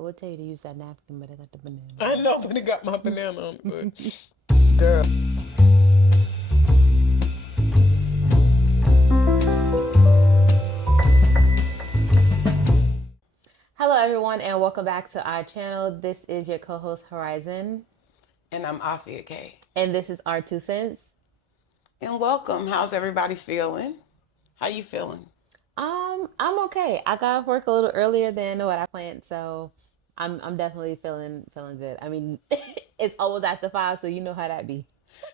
would tell you to use that napkin, but I got the banana. I know, but it got my banana on it. But girl, Hello, everyone, and welcome back to our channel. This is your co-host Horizon, and I'm Afia K. and this is our 2 cents. And welcome. How's everybody feeling? How you feeling? I'm okay. I got off work a little earlier than what I planned, so I'm definitely feeling good. I mean, it's always after 5, so you know how that be.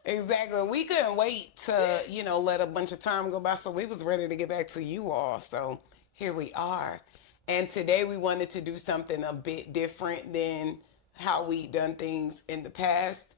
Exactly. We couldn't wait to, let a bunch of time go by, so we was ready to get back to you all. So here we are. And today we wanted to do something a bit different than how we done things in the past.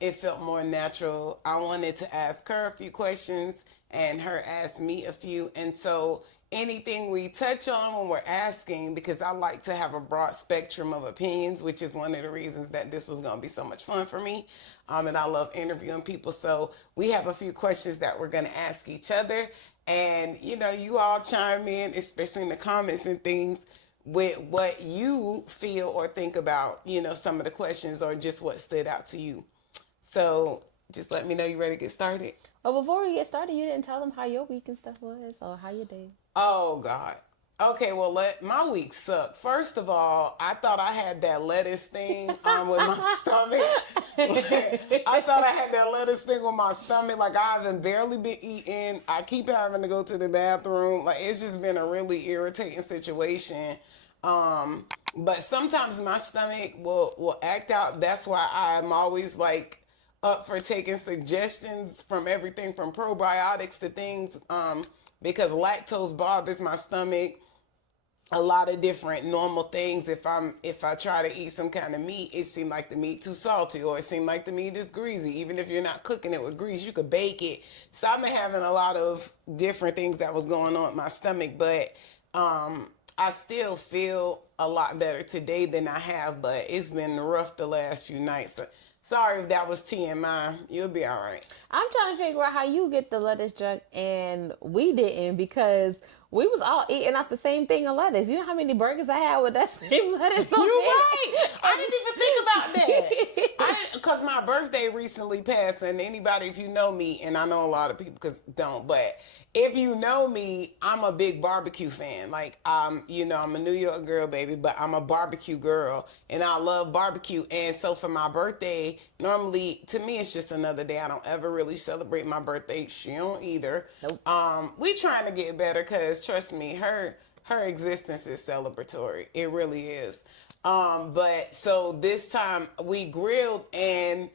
It felt more natural. I wanted to ask her a few questions and her ask me a few. And so anything we touch on when we're asking, because I like to have a broad spectrum of opinions, which is one of the reasons that this was going to be so much fun for me. And I love interviewing people. So we have a few questions that we're going to ask each other. And, you all chime in, especially in the comments and things, with what you feel or think about, some of the questions or just what stood out to you. So just let me know you ready to get started. But before we get started, you didn't tell them how your week and stuff was, or how your day. Oh, God. Okay, well, my week sucked. First of all, I thought I had that lettuce thing with my stomach. I thought I had that lettuce thing with my stomach. Like, I haven't barely been eating. I keep having to go to the bathroom. Like, it's just been a really irritating situation. But sometimes my stomach will act out. That's why I'm always, like, up for taking suggestions from everything from probiotics to things, because lactose bothers my stomach. A lot of different normal things. If I try to eat some kind of meat, it seemed like the meat too salty, or it seemed like the meat is greasy. Even if you're not cooking it with grease, you could bake it. So I've been having a lot of different things that was going on with my stomach, but I still feel a lot better today than I have, but it's been rough the last few nights. So, sorry if that was TMI. You'll be all right. I'm trying to figure out how you get the lettuce junk and we didn't, because we was all eating off the same thing of lettuce. You know how many burgers I had with that same lettuce on You're it? right. I didn't even think about that. Because my birthday recently passed, and anybody, if you know me, and I know a lot of people don't, but if you know me, I'm a big barbecue fan. Like, I'm a New York girl, baby, but I'm a barbecue girl, and I love barbecue. And so for my birthday, normally, to me, it's just another day. I don't ever really celebrate my birthday. She don't either. Nope. We trying to get better, because trust me, her existence is celebratory. It really is. But so this time we grilled, and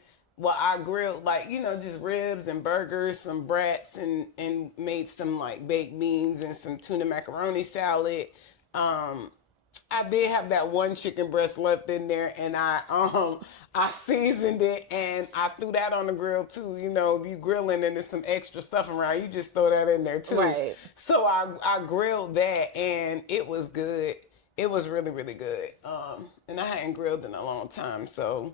I grilled, like, just ribs and burgers, some brats, and made some like baked beans and some tuna macaroni salad. I did have that one chicken breast left in there, and I seasoned it, and I threw that on the grill too. If you grilling and there's some extra stuff around, you just throw that in there too. Right. So I grilled that, and it was good. It was really, really good. And I hadn't grilled in a long time, so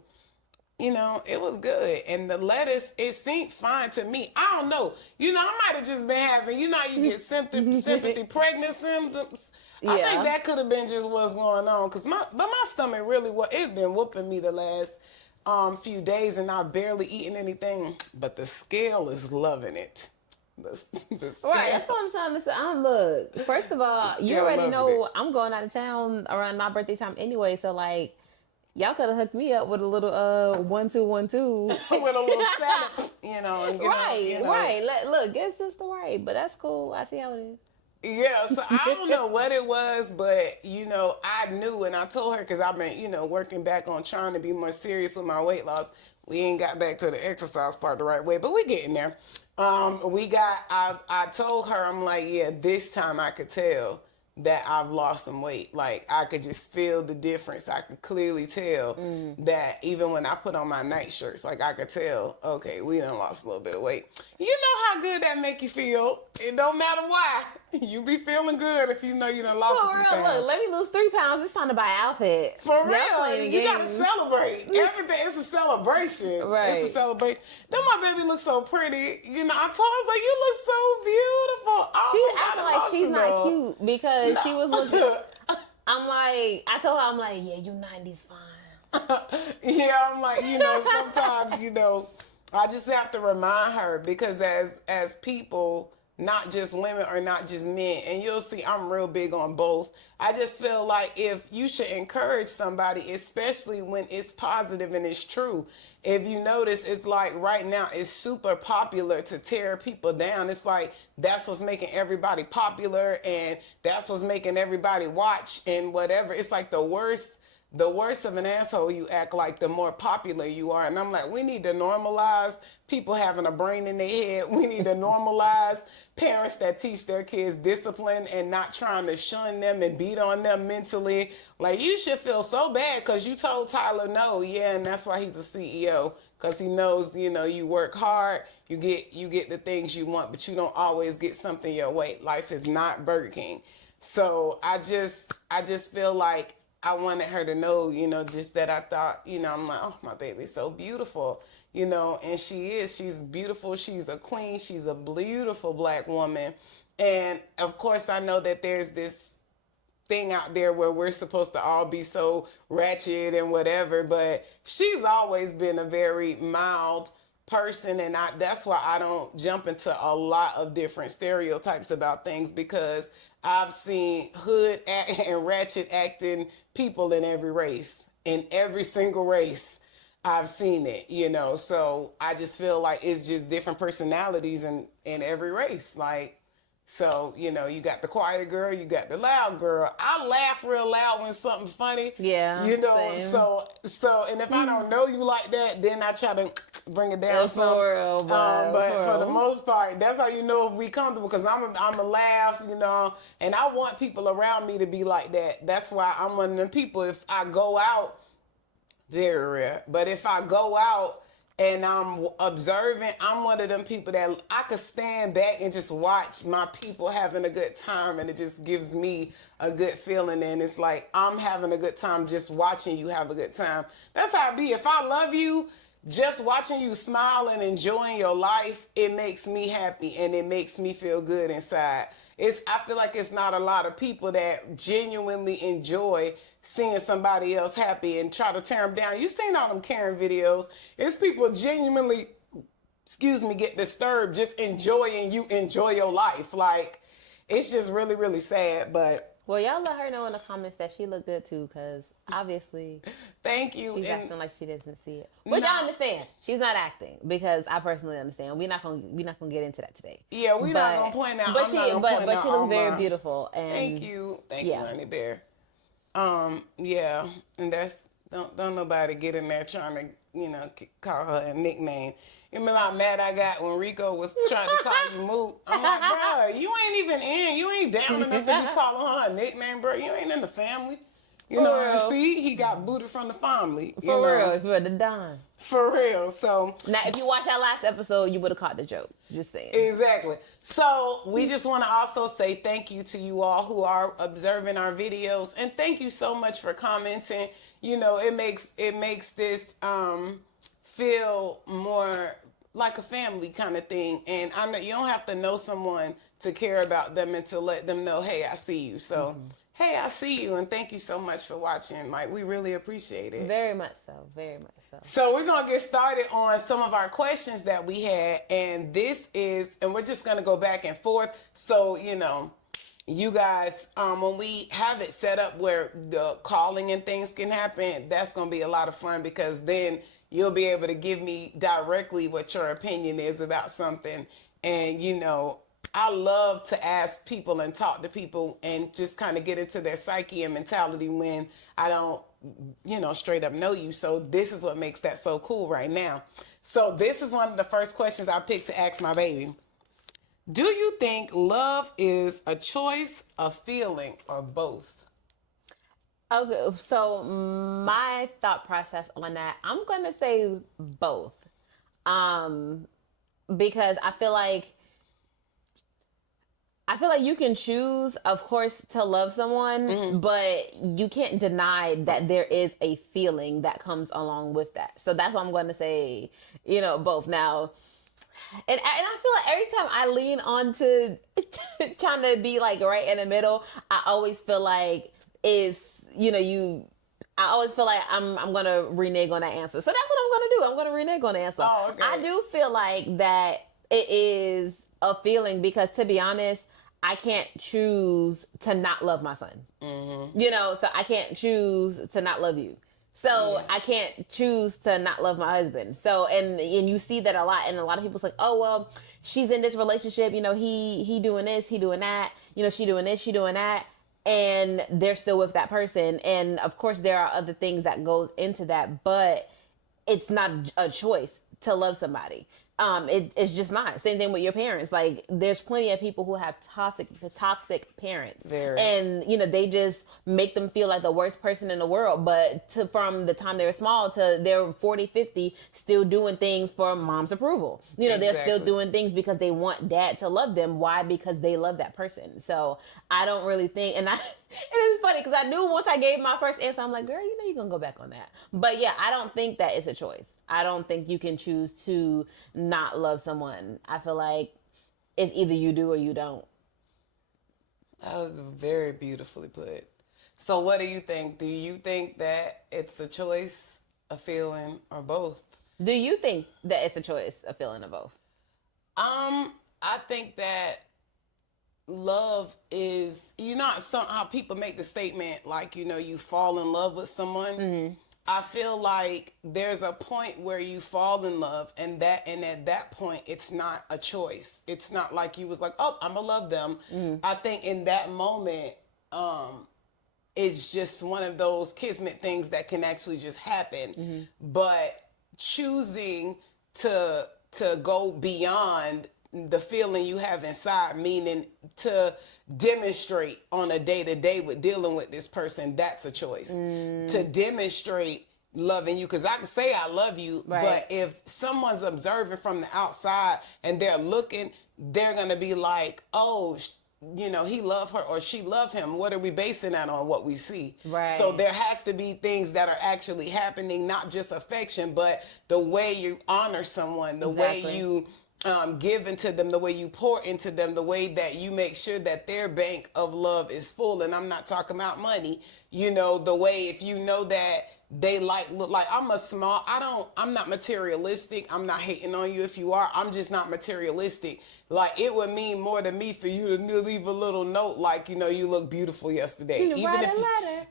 it was good. And the lettuce, it seemed fine to me. I don't know. I might have just been having, you get sympathy pregnant symptoms. I Yeah. think that could have been just what's going on. But my stomach really, it been whooping me the last few days, and I've barely eaten anything. But the scale is loving it. The scale. Right, that's what I'm trying to say. Look, first of all, you Still already loving know it. I'm going out of town around my birthday time anyway, so like, y'all could have hooked me up with a little 1-2-1-2 With a little salad, and right. Look, get sister right, but that's cool. I see how it is. Yeah, so I don't know what it was, but I knew, and I told her, because I've been working back on trying to be more serious with my weight loss. We ain't got back to the exercise part the right way, but we getting there. I told her, I'm like, yeah, this time I could tell that I've lost some weight. Like, I could just feel the difference. I could clearly tell that even when I put on my night shirts, like, I could tell, okay, we done lost a little bit of weight. You know how good that make you feel. It don't matter why. You be feeling good if you know you done lost a For few real, pounds. look, let me lose 3 pounds. It's time to buy an outfit. For Y'all real, playing you gotta games. celebrate. Everything, it's a celebration. Right. It's a celebration. Then my baby looks so pretty. I told her, like, you look so beautiful. I She's almost got acting like she's not emotional. cute because she was looking. I told her, I'm like, yeah, you 90s fine. Yeah, I'm like, sometimes, I just have to remind her because as people, not just women or not just men, and you'll see I'm real big on both. I just feel like if you should encourage somebody, especially when it's positive and it's true. If you notice, it's like right now it's super popular to tear people down. It's like that's what's making everybody popular and that's what's making everybody watch and whatever. It's like the worse of an asshole you act like, the more popular you are. And I'm like, we need to normalize people having a brain in their head. We need to normalize parents that teach their kids discipline and not trying to shun them and beat on them mentally. Like, you should feel so bad because you told Tyler no. Yeah, and that's why he's a CEO, because he knows, you work hard, you get the things you want, but you don't always get something your way. Life is not Burger King. So I just feel like I wanted her to know, just that I thought, I'm like, oh, my baby's so beautiful, and she's beautiful. She's a queen. She's a beautiful Black woman. And of course, I know that there's this thing out there where we're supposed to all be so ratchet and whatever, but she's always been a very mild person, and that's why I don't jump into a lot of different stereotypes about things, because I've seen hood and ratchet acting people in every race, in every single race. I've seen it, so I just feel like it's just different personalities in every race. Like, so, you got the quiet girl, you got the loud girl. I laugh real loud when something's funny. Yeah. Same. So, and if I don't know you like that, then I try to bring it down some. For real, but for the most part, that's how you know if we comfortable, because I'm a laugh, and I want people around me to be like that. That's why I'm one of them people. If I go out, very rare, but if I go out and I'm observant, I'm one of them people that I could stand back and just watch my people having a good time, and it just gives me a good feeling, and it's like I'm having a good time just watching you have a good time. That's how it be. If I love you, just watching you smile and enjoying your life, it makes me happy and it makes me feel good inside. I feel like it's not a lot of people that genuinely enjoy seeing somebody else happy and try to tear them down. You seen all them Karen videos. It's people genuinely, get disturbed just enjoying you enjoy your life. Like, it's just really, really sad, but... Well, y'all let her know in the comments that she looked good too, because obviously, thank you. She's acting like she doesn't see it, which I understand. She's not acting, because I personally understand. We're not gonna get into that today. Yeah, we're not gonna point out. But she looks very beautiful. And thank you, Honey Bear. Yeah, and don't nobody get in there trying to call her a nickname. You remember how mad I got when Rico was trying to call you Moot? I'm like, bro, you ain't even in. You ain't down enough to be calling her a nickname, bro. You ain't in the family. See, he got booted from the family. For real, for the Don. For real. So now, if you watch our last episode, you would have caught the joke. Just saying. Exactly. So we just want to also say thank you to you all who are observing our videos, and thank you so much for commenting. It makes this feel more like a family kind of thing. And I know you don't have to know someone to care about them and to let them know, hey, I see you. So. Mm-hmm. Hey, I see you, and thank you so much for watching. Like, we really appreciate it. Very much so. Very much so. So we're going to get started on some of our questions that we had, and we're just going to go back and forth. So, you guys, when we have it set up where the calling and things can happen, that's going to be a lot of fun, because then you'll be able to give me directly what your opinion is about something. And, I love to ask people and talk to people and just kind of get into their psyche and mentality when I don't, straight up know you. So this is what makes that so cool right now. So this is one of the first questions I picked to ask my baby. Do you think love is a choice, a feeling, or both? Okay, so my thought process on that, I'm going to say both. Because I feel like you can choose, of course, to love someone, mm-hmm. but you can't deny that there is a feeling that comes along with that. So that's why I'm going to say, both. Now, and I feel like every time I lean on to trying to be like right in the middle, I always feel like is, I always feel like I'm gonna renege on that answer. So that's what I'm gonna do. I'm gonna renege on the answer. Oh, okay. I do feel like that it is a feeling because, to be honest, I can't choose to not love my son. So I can't choose to not love you. So I can't choose to not love my husband. So and you see that a lot, and a lot of people's like, oh well, she's in this relationship. He doing this, he doing that. She doing this, she doing that, and they're still with that person. And of course, there are other things that goes into that, but it's not a choice to love somebody. It's just not. Same thing with your parents. Like, there's plenty of people who have toxic parents. Very. And, they just make them feel like the worst person in the world. But from the time they were small to they're 40, 50, still doing things for mom's approval. They're still doing things because they want dad to love them. Why? Because they love that person. So I don't really think, and it's funny because I knew once I gave my first answer, I'm like, girl, you're going to go back on that. But yeah, I don't think that it's a choice. I don't think you can choose to not love someone. I feel like it's either you do or you don't. That was very beautifully put. So what do you think? Do you think that it's a choice, a feeling, or both? Do you think that it's a choice, a feeling, or both? I think that love is, how people make the statement like, you fall in love with someone. Mm-hmm. I feel like there's a point where you fall in love, and at that point, it's not a choice. It's not like you was like, oh, I'm gonna love them. Mm. I think in that moment, it's just one of those kismet things that can actually just happen. Mm-hmm. But choosing to go beyond the feeling you have inside, meaning to demonstrate on a day-to-day with dealing with this person, that's a choice. To demonstrate loving you, because I can say I love you, right, but if someone's observing from the outside and they're looking, they're going to be like, oh, he loved her or she loved him. What are we basing that on? What we see. Right. So there has to be things that are actually happening, not just affection, but the way you honor someone, the way you give into them, the way you pour into them, the way that you make sure that their bank of love is full. And I'm not talking about money, the way if you know that they look like I'm not materialistic. I'm not hating on you if you are. I'm just not materialistic. Like, it would mean more to me for you to leave a little note like, you look beautiful yesterday. Even write a letter.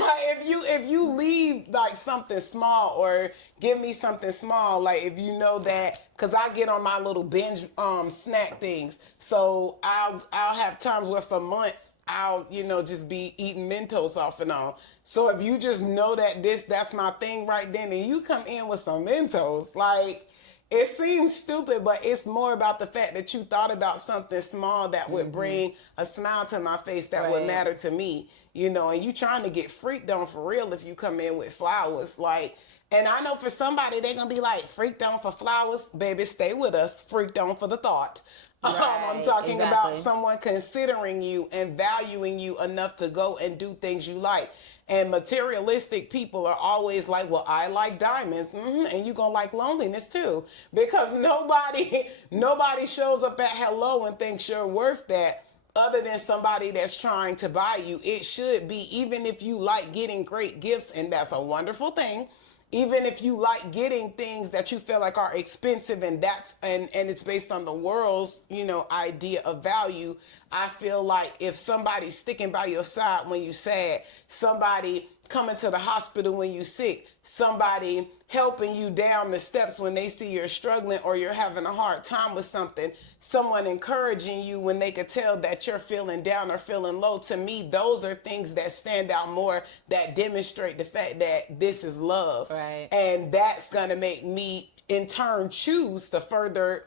Like, if you leave like something small or give me something small, like if you know that, because I get on my little binge snack things. So I'll have times where for months I'll, just be eating Mentos off and on. So if you just know that that's my thing right then, and you come in with some Mentos, like, it seems stupid, but it's more about the fact that you thought about something small that would bring a smile to my face that would matter to me, and you trying to get freaked on for real if you come in with flowers. Like, and I know for somebody, they're going to be like, freaked on for flowers, baby, stay with us, freaked on for the thought. Right, I'm talking about someone considering you and valuing you enough to go and do things you like. And materialistic people are always like, well, I like diamonds. Mm-hmm. And you're going to like loneliness too. Because nobody shows up at hello and thinks you're worth that other than somebody that's trying to buy you. It should be, even if you like getting great gifts, and that's a wonderful thing. Even if you like getting things that you feel like are expensive and it's based on the world's, idea of value, I feel like if somebody's sticking by your side when you're sad, somebody coming to the hospital when you're sick, somebody helping you down the steps when they see you're struggling or you're having a hard time with something, someone encouraging you when they could tell that you're feeling down or feeling low, to me, those are things that stand out more, that demonstrate the fact that this is love. Right. And that's going to make me, in turn, choose to further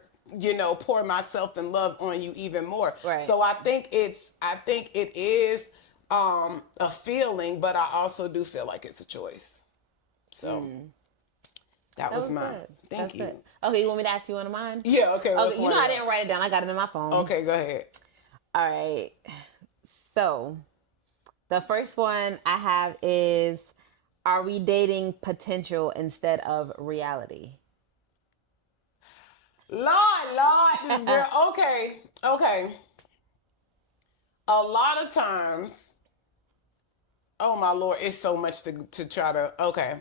pour myself in love on you even more. Right. So I think it is a feeling, but I also do feel like it's a choice. So that was mine. Good. Thank you. Good. Okay, you want me to ask you one of mine? Yeah, okay. Okay, I didn't write it down. I got it in my phone. Okay, go ahead. All right. So the first one I have is, are we dating potential instead of reality? Lord, this girl. Okay. A lot of times Oh my Lord, it's so much to try to, okay.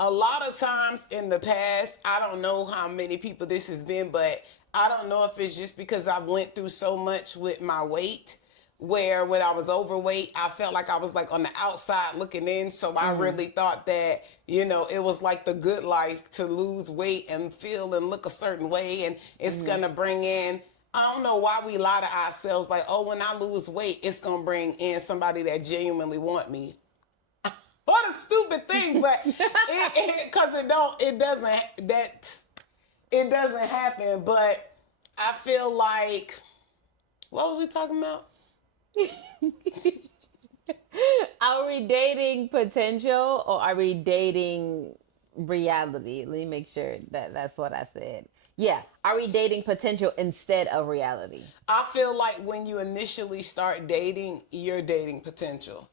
A lot of times in the past, I don't know how many people this has been, but I don't know if it's just because I went through so much with my weight, where when I was overweight, I felt like I was like on the outside looking in. So I really thought that, it was like the good life to lose weight and feel and look a certain way. And it's going to bring in, I don't know why we lie to ourselves like, oh, when I lose weight, it's going to bring in somebody that genuinely want me. What a stupid thing, but it doesn't happen. But I feel like, what was we talking about? Are we dating potential or are we dating reality? Let me make sure that that's what I said. Yeah. Are we dating potential instead of reality? I feel like when you initially start dating, you're dating potential.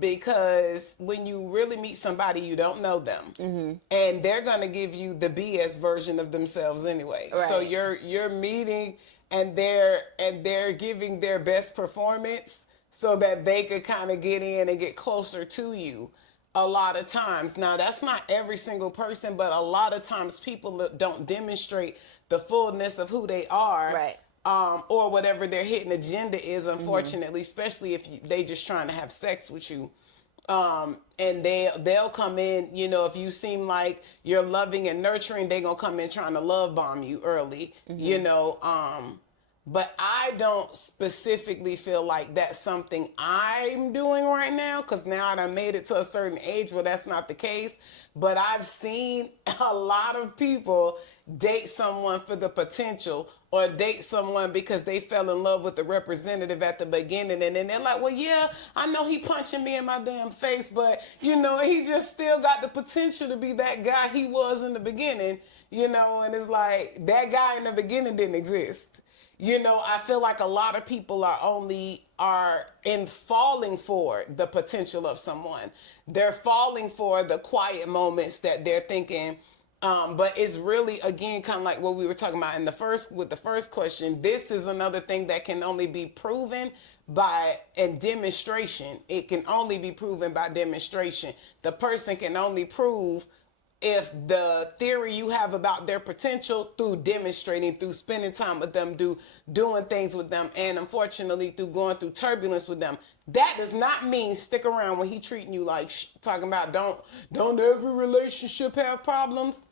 Because when you really meet somebody, you don't know them, and they're gonna give you the BS version of themselves anyway. Right. So you're meeting, and they're giving their best performance so that they could kind of get in and get closer to you. A lot of times, now that's not every single person, but a lot of times people don't demonstrate the fullness of who they are. Right. Or whatever their hidden agenda is, unfortunately, especially if they just trying to have sex with you. And they'll come in, if you seem like you're loving and nurturing, they gonna come in trying to love bomb you early, but I don't specifically feel like that's something I'm doing right now, because now I done made it to a certain age where that's not the case. But I've seen a lot of people date someone for the potential, or date someone because they fell in love with the representative at the beginning, and then they're like, well, yeah, I know he punching me in my damn face, but he just still got the potential to be that guy he was in the beginning, and it's like that guy in the beginning didn't exist. I feel like a lot of people are in falling for the potential of someone. They're falling for the quiet moments that they're thinking. But it's really, again, kind of like what we were talking about with the first question. This is another thing that can only be proven by demonstration. It can only be proven by demonstration. The person can only prove if the theory you have about their potential through demonstrating, through spending time with them, doing things with them, and unfortunately through going through turbulence with them. That does not mean stick around when he treating you like talking about don't every relationship have problems.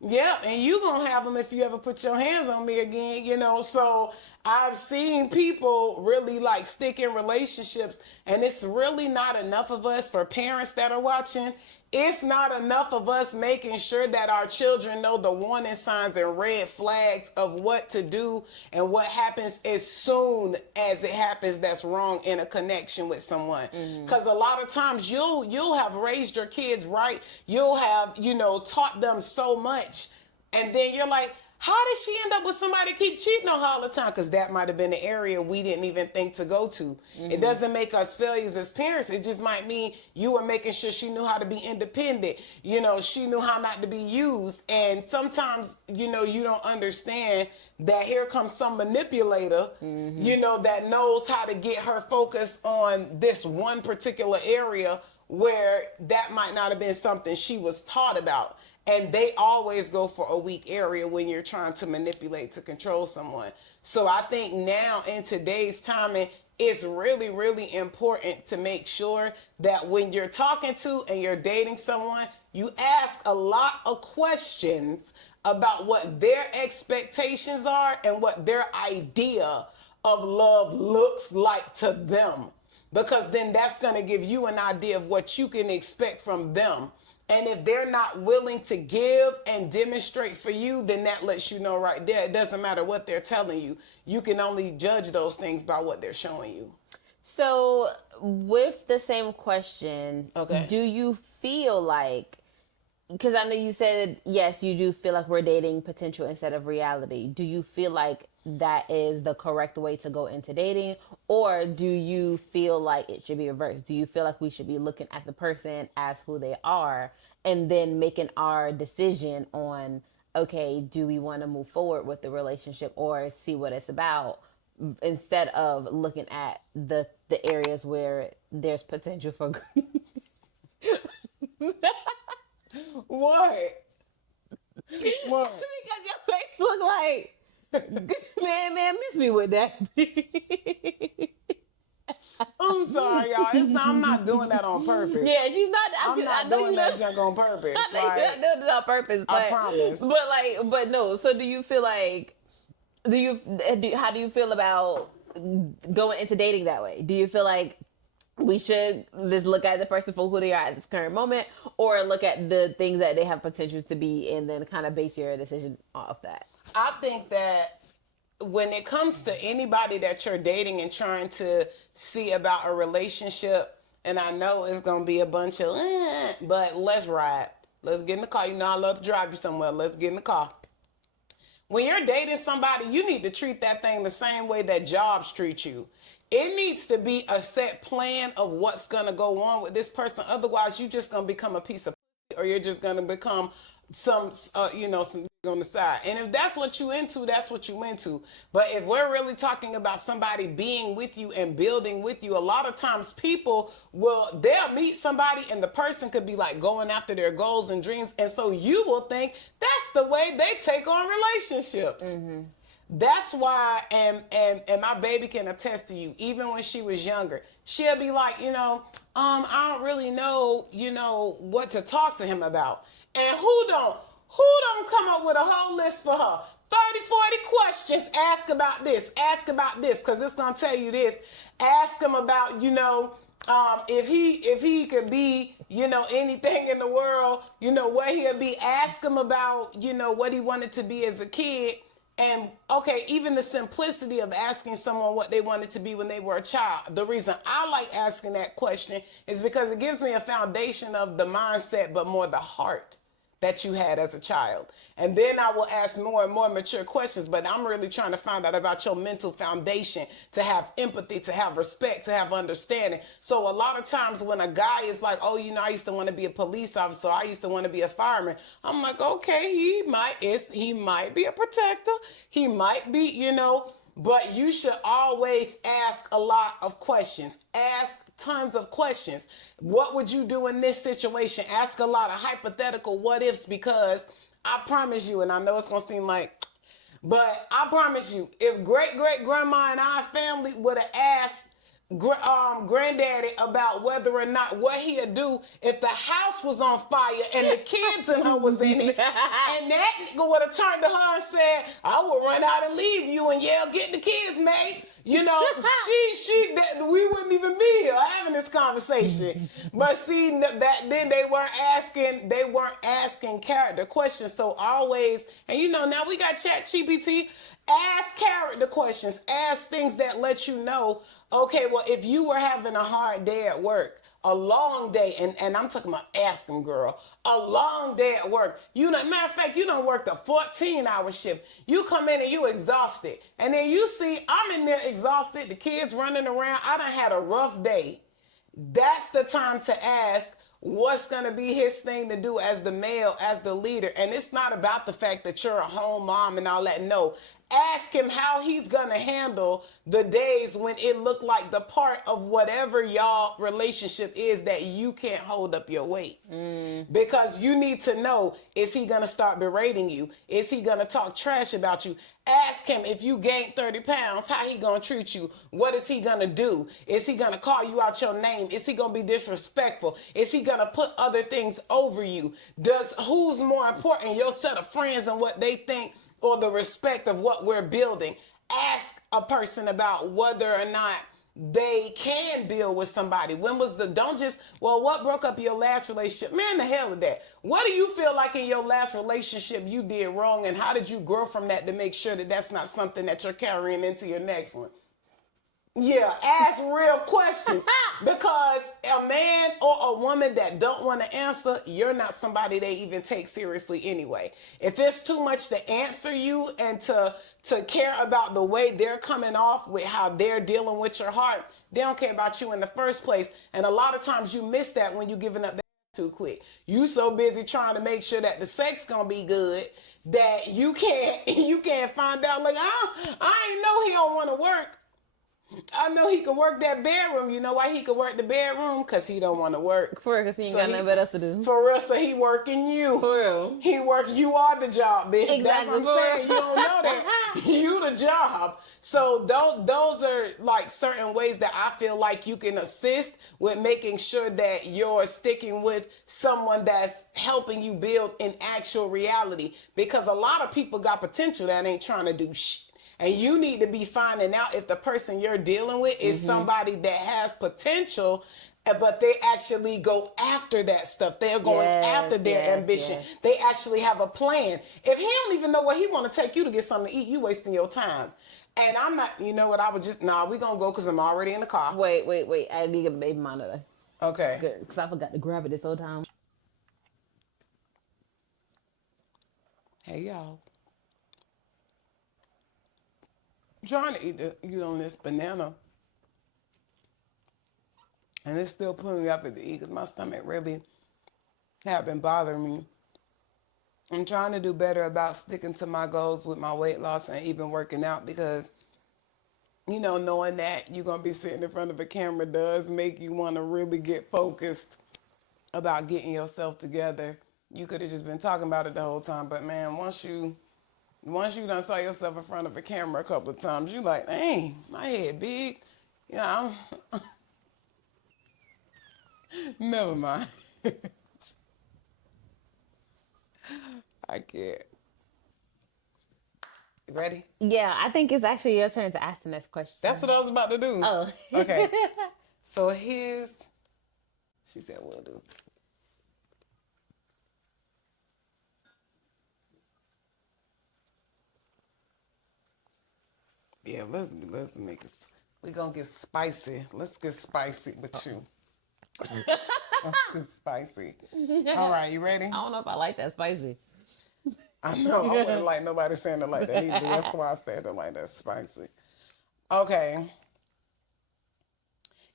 Yeah, and you gonna have them if you ever put your hands on me again, So I've seen people really like stick in relationships, and it's really not enough of us, for parents that are watching. It's not enough of us making sure that our children know the warning signs and red flags of what to do and what happens as soon as it happens that's wrong in a connection with someone. Because a lot of times you'll have raised your kids right. You'll have, taught them so much. And then you're like, how did she end up with somebody that keep cheating on her all the time? Because that might have been the area we didn't even think to go to. It doesn't make us failures as parents. It just might mean you were making sure she knew how to be independent. She knew how not to be used. And sometimes, you don't understand that here comes some manipulator, that knows how to get her focus on this one particular area where that might not have been something she was taught about. And they always go for a weak area when you're trying to manipulate to control someone. So I think now in today's timing, it's really, really important to make sure that when you're talking to and you're dating someone, you ask a lot of questions about what their expectations are and what their idea of love looks like to them. Because then that's going to give you an idea of what you can expect from them. And if they're not willing to give and demonstrate for you, then that lets you know right there. It doesn't matter what they're telling you. You can only judge those things by what they're showing you. So with the same question, Okay. do you feel like, because I know you said, yes, you do feel like we're dating potential instead of reality. Do you feel like that is the correct way to go into dating? Or do you feel like it should be reversed? Do you feel like we should be looking at the person as who they are and then making our decision on, okay, do we want to move forward with the relationship or see what it's about instead of looking at the areas where there's potential for What? What? because your face look like man miss me with that. I'm sorry, y'all. I'm not doing that on purpose. Yeah, she's not. I'm not doing that junk on purpose. I know you're not doing it on purpose. But, I promise. But no. So do you feel like? How do you feel about going into dating that way? Do you feel like we should just look at the person for who they are at this current moment, or look at the things that they have potential to be, and then kind of base your decision off that? I think that when it comes to anybody that you're dating and trying to see about a relationship, and I know it's going to be a bunch of, but let's ride. Let's get in the car. You know, I love to drive you somewhere. Let's get in the car. When you're dating somebody, you need to treat that thing the same way that jobs treat you. It needs to be a set plan of what's going to go on with this person. Otherwise, you're just going to become a piece of or you're just going to become some on the side. And if that's what you into, that's what you into. But if we're really talking about somebody being with you and building with you, a lot of times they'll meet somebody and the person could be like going after their goals and dreams. And so you will think that's the way they take on relationships. Mm-hmm. That's why, and my baby can attest to you, even when she was younger, she'll be like, I don't really know, what to talk to him about. And who don't come up with a whole list for her? 30, 40 questions. Ask about this, because it's going to tell you this. Ask him about, if he could be, anything in the world, what he'll be. Ask him about, what he wanted to be as a kid. And okay, even the simplicity of asking someone what they wanted to be when they were a child. The reason I like asking that question is because it gives me a foundation of the mindset, but more the heart that you had as a child. And then I will ask more and more mature questions, but I'm really trying to find out about your mental foundation, to have empathy, to have respect, to have understanding. So a lot of times when a guy is like, oh, I used to want to be a police officer, I used to want to be a fireman, I'm like, okay, he might be a protector, he might be, but you should always ask a lot of questions. Ask tons of questions. What would you do in this situation? Ask a lot of hypothetical what ifs, because I promise you, and I know it's going to seem like, but I promise you, if great-great-grandma and our family would have asked granddaddy about whether or not what he'd do if the house was on fire and the kids and her was in it, and that nigga would have turned to her and said, I will run out and leave you and yell, get the kids, mate. We wouldn't even be here having this conversation. But see, back then they weren't asking character questions. So always, and now we got ChatGPT. Ask character questions. Ask things that let you know, okay, well, if you were having a hard day at work, a long day, and I'm talking about asking, girl, a long day at work. Matter of fact, you done worked a 14-hour shift. You come in and you exhausted. And then you see, I'm in there exhausted, the kids running around. I done had a rough day. That's the time to ask, what's going to be his thing to do as the male, as the leader. And it's not about the fact that you're a home mom and all that. No. Ask him how he's going to handle the days when it looked like the part of whatever y'all relationship is that you can't hold up your weight. Because you need to know, is he going to start berating you? Is he going to talk trash about you? Ask him, if you gained 30 pounds, how he going to treat you? What is he going to do? Is he going to call you out your name? Is he going to be disrespectful? Is he going to put other things over you? Who's more important, your set of friends and what they think, or the respect of what we're building? Ask a person about whether or not they can build with somebody. What broke up your last relationship? Man, the hell with that. What do you feel like in your last relationship you did wrong, and how did you grow from that to make sure that that's not something that you're carrying into your next one? Yeah, ask real questions, because a man or a woman that don't want to answer, you're not somebody they even take seriously anyway. If it's too much to answer you and to care about the way they're coming off with how they're dealing with your heart, they don't care about you in the first place. And a lot of times you miss that when you're giving up too quick. You so busy trying to make sure that the sex gonna be good that you can't find out like I ain't know he don't want to work. I know he could work that bedroom. You know why he could work the bedroom? Because he don't want to work. For real, because he ain't got nothing else to do. For real, so he working you. For real. He working, you are the job, bitch. Exactly. That's what I'm saying. You don't know that. You the job. So those are like certain ways that I feel like you can assist with making sure that you're sticking with someone that's helping you build in actual reality. Because a lot of people got potential that ain't trying to do shit. And you need to be finding out if the person you're dealing with is somebody that has potential, but they actually go after that stuff. They're going after their ambition. Yes. They actually have a plan. If he don't even know where he want to take you to get something to eat, you wasting your time. And I'm not, you know what, I would just, we going to go because I'm already in the car. Wait. I need a baby monitor. Okay. Good, because I forgot to grab it this whole time. Hey, y'all. Trying to eat on this banana. And it's still pulling me up at the eat because my stomach really have been bothering me. I'm trying to do better about sticking to my goals with my weight loss and even working out because, you know, knowing that you're going to be sitting in front of a camera does make you want to really get focused about getting yourself together. You could have just been talking about it the whole time, but man, once you done saw yourself in front of a camera a couple of times, you like, dang, my head big. Yeah, never mind. I can't. You ready? Yeah, I think it's actually your turn to ask the next question. That's what I was about to do. Oh. Okay. So she said we'll do. Yeah, let's make it. We're gonna get spicy. Let's get spicy with you. Let's get spicy. All right, you ready? I don't know if I like that spicy. I know. I wouldn't like nobody saying it like that either. That's why I said it like that, spicy. Okay.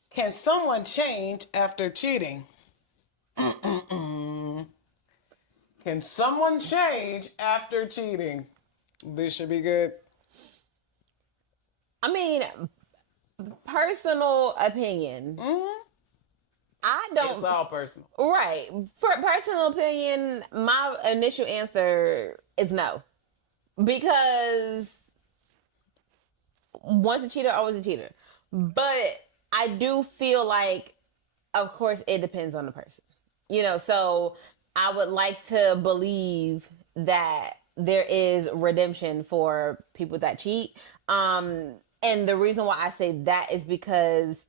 Can someone change after cheating? Can someone change after cheating? This should be good. I mean, personal opinion. I don't. It's all personal. Right. For personal opinion, my initial answer is no. Because once a cheater, always a cheater. But I do feel like, of course, it depends on the person. You know, so I would like to believe that there is redemption for people that cheat. And the reason why I say that is because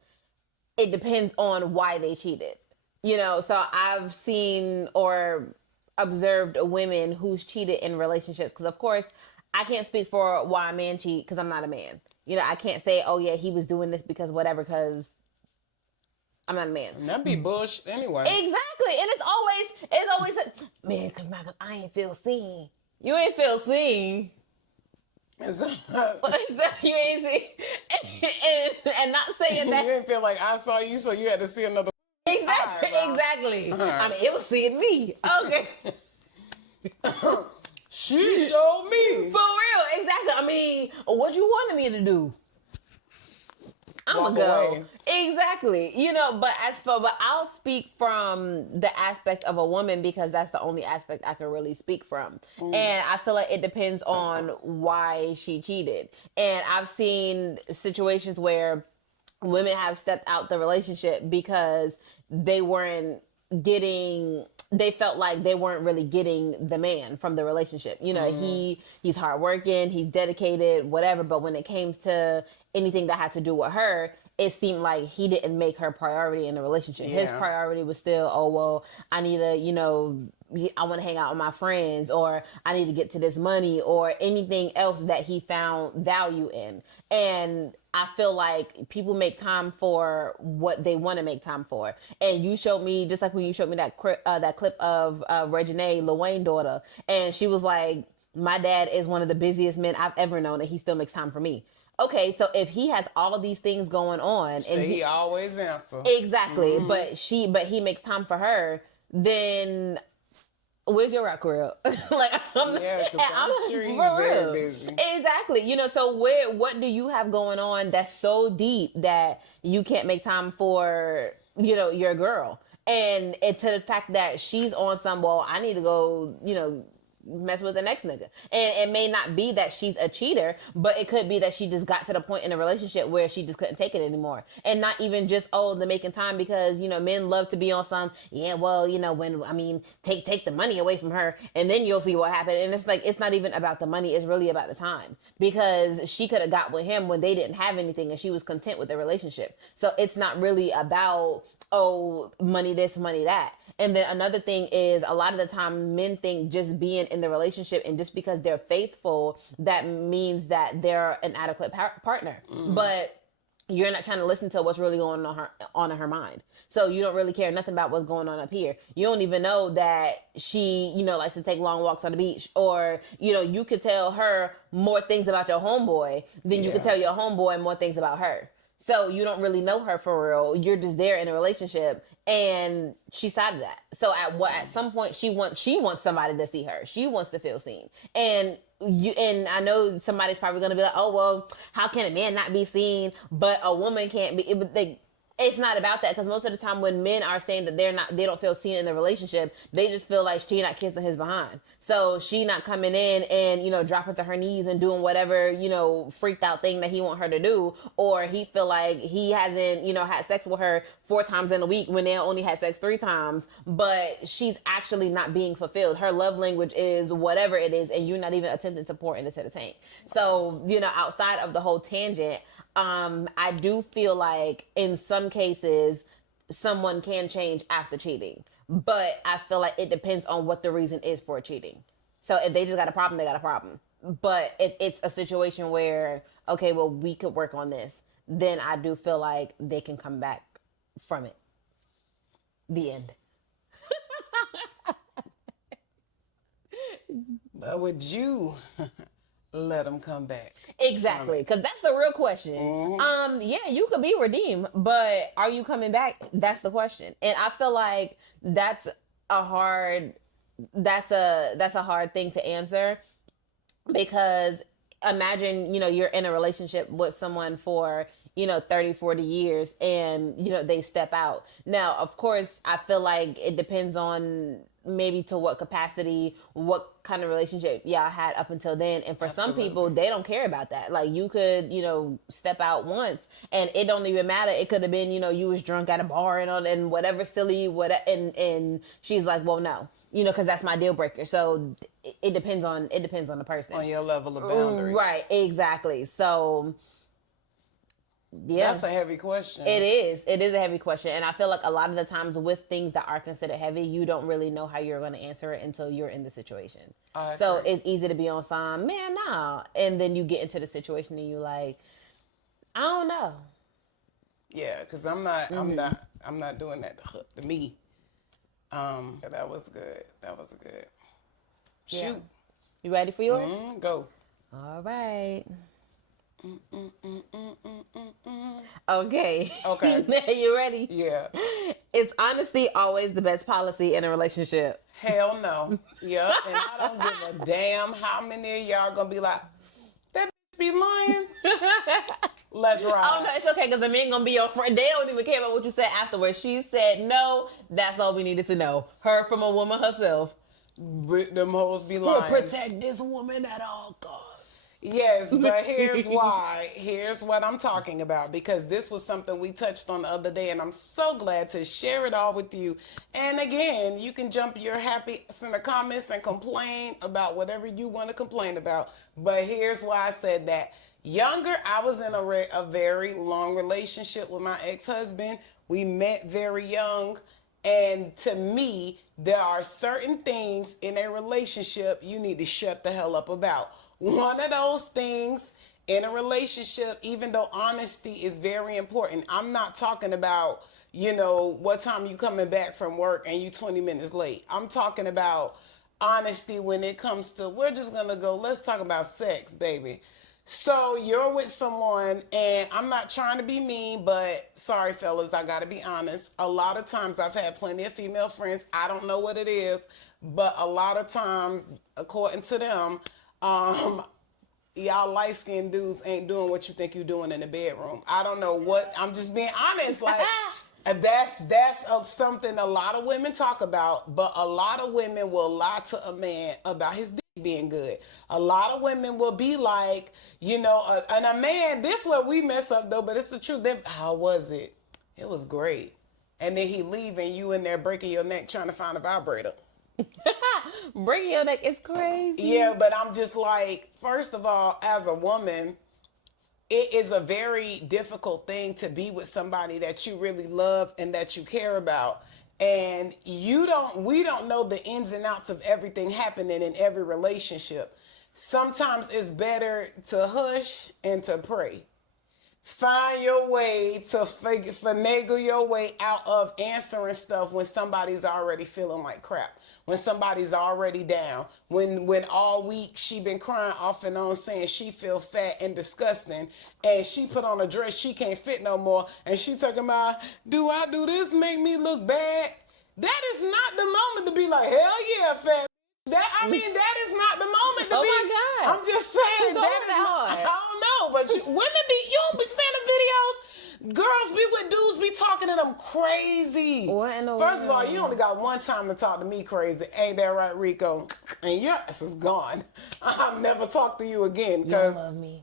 it depends on why they cheated. You know, so I've seen or observed women who's cheated in relationships. Because, of course, I can't speak for why a man cheat because I'm not a man. You know, I can't say, oh, yeah, he was doing this because whatever, because I'm not a man. And that'd be bullshit anyway. Exactly. And it's always, man, because I ain't feel seen. You ain't feel seen. You ain't see, and not saying that you didn't feel like I saw you, so you had to see another. Exactly. Right, Exactly. Right. I mean, it was seeing me. Okay. She showed me. For real. Exactly. I mean, what you wanted me to do? I'm Walk gonna go. away. Exactly. You know, but I'll speak from the aspect of a woman because that's the only aspect I can really speak from. And I feel like it depends on why she cheated. And I've seen situations where women have stepped out the relationship because they felt like they weren't really getting the man from the relationship. You know, he's hardworking, he's dedicated, whatever. But when it came to anything that had to do with her, it seemed like he didn't make her priority in the relationship. Yeah. His priority was still, oh, well, I need to, you know, I want to hang out with my friends, or I need to get to this money, or anything else that he found value in. And I feel like people make time for what they want to make time for. And you showed me, just like when you showed me that clip of Reginae, Lil Wayne's daughter, and she was like, my dad is one of the busiest men I've ever known, and he still makes time for me. Okay, so if he has all these things going on, And he always answer. exactly, but he makes time for her, then where's your rock real? Like, Yeah, because I'm sure he's for very real. busy. Exactly. So what do you have going on that's so deep that you can't make time for, your girl? And to the fact that she's on some, well, I need to go, mess with the next nigga. And it may not be that she's a cheater, but it could be that she just got to the point in a relationship where she just couldn't take it anymore. And not even just, the making time, because, men love to be on some, yeah, well, take the money away from her and then you'll see what happened. And it's like, it's not even about the money. It's really about the time, because she could have got with him when they didn't have anything and she was content with the relationship. So it's not really about, money this, money that. And then another thing is, a lot of the time men think just being in the relationship and just because they're faithful, that means that they're an adequate partner. But you're not trying to listen to what's really going on in her mind. So you don't really care nothing about what's going on up here. You don't even know that she, likes to take long walks on the beach, or, you could tell her more things about your homeboy than you could tell your homeboy more things about her. So you don't really know her for real. You're just there in a relationship, and she's out of that. So at some point she wants somebody to see her. She wants to feel seen. And I know somebody's probably gonna be like, oh well, how can a man not be seen, but a woman can't be? It's not about that, because most of the time when men are saying that they don't feel seen in the relationship, they just feel like she not kissing his behind. So she not coming in and, dropping to her knees and doing whatever, freaked out thing that he want her to do. Or he feel like he hasn't, had sex with her 4 times in a week when they only had sex 3 times, but she's actually not being fulfilled. Her love language is whatever it is, and you're not even attempting to pour into the tank. So, outside of the whole tangent, I do feel like in some cases someone can change after cheating, but I feel like it depends on what the reason is for cheating. So if they just got a problem, they got a problem. But if it's a situation where, okay, well, we could work on this, then I do feel like they can come back from it. The end. But would you let them come back? Exactly, because that's the real question. Yeah, you could be redeemed, but are you coming back? That's the question. And I feel like that's a hard thing to answer, because imagine, you're in a relationship with someone for 30, 40 years, and they step out. Now, of course, I feel like it depends on maybe to what capacity, what kind of relationship y'all had up until then. And for some people, they don't care about that. Like, you could, step out once and it don't even matter. It could have been, you was drunk at a bar and whatever silly, and she's like, well, no, because that's my deal breaker. So it depends on the person. On your level of boundaries. Right, exactly. So yeah, that's a heavy question. It is a heavy question. And I feel like a lot of the times with things that are considered heavy, you don't really know how you're going to answer it until you're in the situation. So it's easy to be on some, man, nah. And then you get into the situation and you like, I don't know. Yeah, because I'm not doing that to me. That was good. Shoot. Yeah. You ready for yours? Go. All right. Okay. You ready? Yeah. Is honesty always the best policy in a relationship? Hell no. Yep. And I don't give a damn how many of y'all gonna be like, that bitch be lying. Let's ride. Oh no, it's okay, because the men gonna be your friend. They don't even care about what you said afterwards. She said no. That's all we needed to know. Heard from a woman herself. But them hoes be lying. Protect this woman at all costs. Yes, but here's why. Here's what I'm talking about, because this was something we touched on the other day, and I'm so glad to share it all with you. And again, you can jump your happy in the comments and complain about whatever you want to complain about. But here's why I said that. Younger, I was in a very long relationship with my ex-husband. We met very young. And to me, there are certain things in a relationship you need to shut the hell up about. One of those things in a relationship, even though honesty is very important, I'm not talking about, what time you coming back from work and you 20 minutes late. I'm talking about honesty when it comes to, we're just going to go, let's talk about sex, baby. So you're with someone, and I'm not trying to be mean, but sorry, fellas, I gotta be honest. A lot of times I've had plenty of female friends. I don't know what it is, but a lot of times, according to them, y'all light skinned dudes ain't doing what you think you're doing in the bedroom. I don't know what. I'm just being honest. Like that's something a lot of women talk about, but a lot of women will lie to a man about his dick being good. A lot of women will be like, and a man. This where we mess up though, but it's the truth. Then how was it? It was great. And then he leave and you in there breaking your neck trying to find a vibrator. Breaking your neck is crazy. Yeah, but I'm just like, first of all, as a woman, it is a very difficult thing to be with somebody that you really love and that you care about. And we don't know the ins and outs of everything happening in every relationship. Sometimes it's better to hush and to pray. Find your way to finagle your way out of answering stuff when somebody's already feeling like crap, when somebody's already down, when all week she been crying off and on saying she feel fat and disgusting, and she put on a dress she can't fit no more, and she talking about, do I do this make me look bad? That is not the moment to be like, hell yeah, fat. That is not the moment to be. Oh my God. I'm just saying that is not, I don't know, but you don't be sending videos. Girls be with dudes be talking to them crazy. What in the First of all, world? you only got one time to talk to me crazy. Ain't that right, Rico? And your ass is gone. I'll never talk to you again because love me.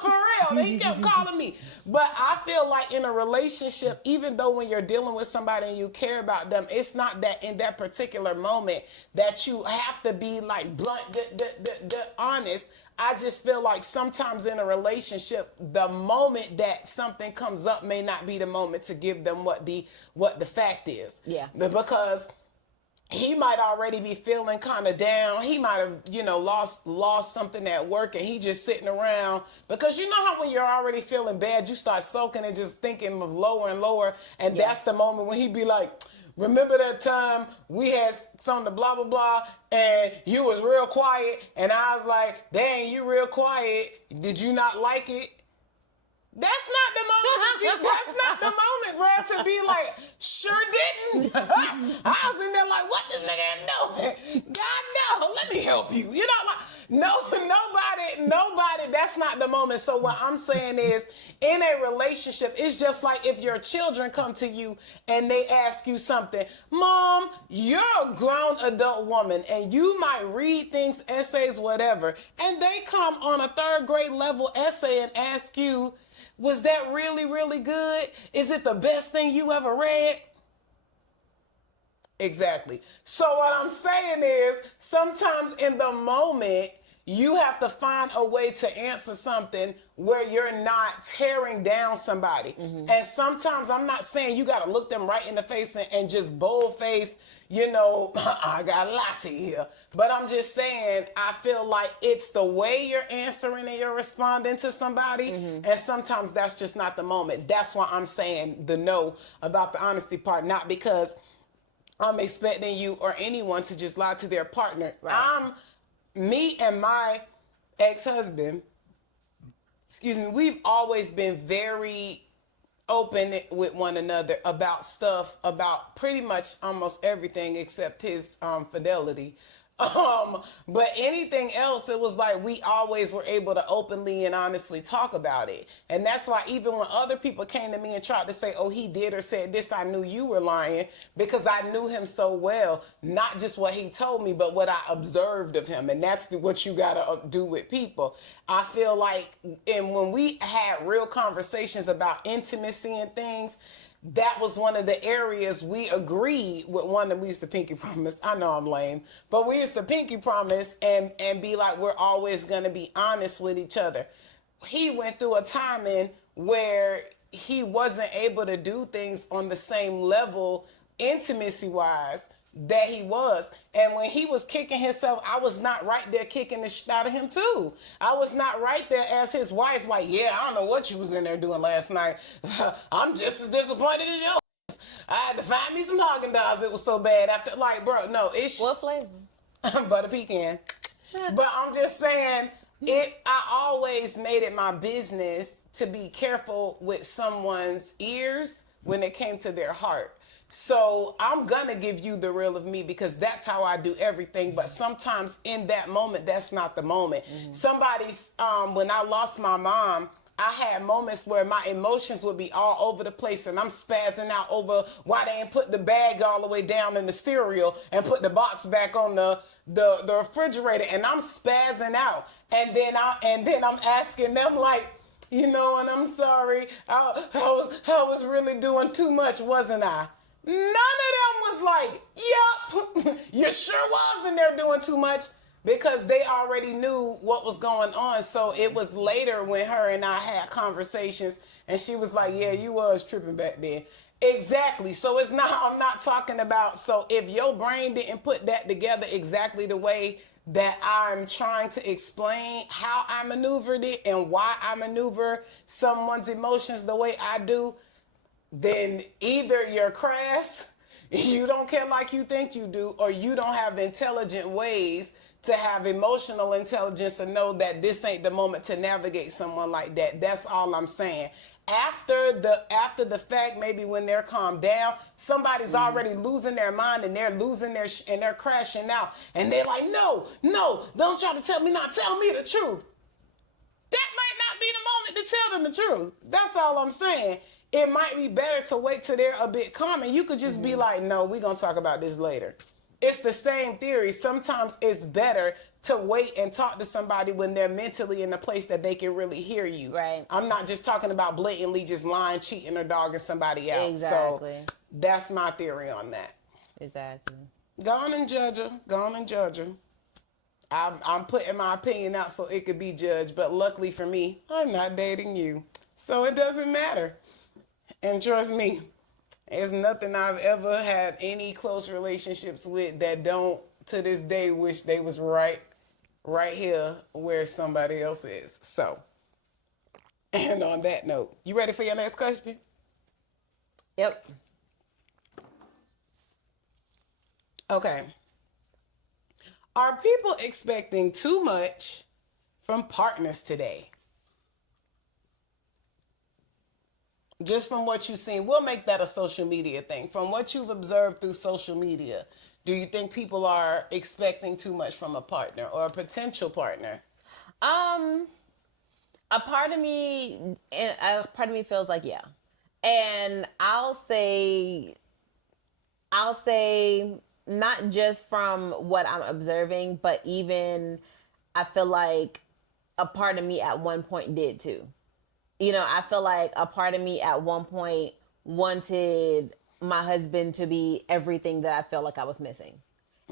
for real, he kept calling me. But I feel like in a relationship, even though when you're dealing with somebody and you care about them, it's not that in that particular moment that you have to be like blunt, honest. I just feel like sometimes in a relationship, the moment that something comes up may not be the moment to give them what the fact is. Yeah. Because he might already be feeling kind of down. He might have, lost something at work and he just sitting around. Because you know how when you're already feeling bad, you start soaking and just thinking of lower and lower. And that's the moment when he be like, remember that time we had something blah, blah, blah, and you was real quiet. And I was like, dang, you real quiet. Did you not like it? That's not the moment. That's not the moment, bro, to be like, sure didn't. I was in there like, what this nigga doing? God, no, let me help you. Nobody, that's not the moment. So what I'm saying is, in a relationship, it's just like if your children come to you and they ask you something. Mom, you're a grown adult woman and you might read things, essays, whatever, and they come on a 3rd grade level essay and ask you, was that really, really good? Is it the best thing you ever read? Exactly. So what I'm saying is, sometimes in the moment, you have to find a way to answer something where you're not tearing down somebody. Mm-hmm. And sometimes I'm not saying you got to look them right in the face and just bold face, I got a lot to hear. But I'm just saying, I feel like it's the way you're answering and you're responding to somebody. Mm-hmm. And sometimes that's just not the moment. That's why I'm saying the no about the honesty part, not because I'm expecting you or anyone to just lie to their partner. Right. Me and my ex-husband, we've always been very open with one another about stuff, about pretty much almost everything except his fidelity. But anything else, it was like we always were able to openly and honestly talk about it. And that's why even when other people came to me and tried to say, oh, he did or said this, I knew you were lying, because I knew him so well, not just what he told me, but what I observed of him. And that's what you got to do with people. I feel like, and when we had real conversations about intimacy and things, that was one of the areas we agreed with. One that we used to pinky promise. I know I'm lame, but we used to pinky promise and be like, we're always going to be honest with each other. He went through a timing where he wasn't able to do things on the same level intimacy wise that he was. And when he was kicking himself, I was not right there kicking the shit out of him too. I was not right there as his wife, like, yeah, I don't know what you was in there doing last night. I'm just as disappointed as you. I had to find me some Haagen-Dazs. It was so bad after, like, bro, no, it's... What flavor? Butter pecan. But I'm just saying, I always made it my business to be careful with someone's ears when it came to their heart. So I'm gonna give you the real of me because that's how I do everything. But sometimes in that moment, that's not the moment. Somebody's when I lost my mom, I had moments where my emotions would be all over the place and I'm spazzing out over why they ain't put the bag all the way down in the cereal and put the box back on the refrigerator, and I'm spazzing out. And then I'm asking them like, and I'm sorry. I was really doing too much, wasn't I? None of them was like, yep, you sure was in there doing too much, because they already knew what was going on. So it was later when her and I had conversations and she was like, yeah, you was tripping back then. Exactly. So I'm not talking about, so if your brain didn't put that together exactly the way that I'm trying to explain how I maneuvered it and why I maneuver someone's emotions the way I do, then either you're crass, you don't care like you think you do, or you don't have intelligent ways to have emotional intelligence to know that this ain't the moment to navigate someone like that. That's all I'm saying. After the fact, maybe when they're calmed down, somebody's already losing their mind and they're losing and they're crashing out, and they're like, no, don't try to tell me the truth. That might not be the moment to tell them the truth. That's all I'm saying. It might be better to wait till they're a bit calm, and you could just be like, no, we're going to talk about this later. It's the same theory. Sometimes it's better to wait and talk to somebody when they're mentally in a place that they can really hear you. Right. I'm not just talking about blatantly just lying, cheating, or dogging somebody out. Exactly. So that's my theory on that. Exactly. Go on and judge her. I'm putting my opinion out so it could be judged, but luckily for me, I'm not dating you. So it doesn't matter. And trust me, there's nothing I've ever had any close relationships with that don't, to this day, wish they was right here where somebody else is. So, and on that note, you ready for your next question? Yep. Okay. Are people expecting too much from partners today? Just from what you've seen, we'll make that a social media thing. From what you've observed through social media, do you think people are expecting too much from a partner or a potential partner? A part of me feels like, yeah. And I'll say not just from what I'm observing, but even I feel like a part of me at one point did too. I feel like a part of me at one point wanted my husband to be everything that I felt like I was missing.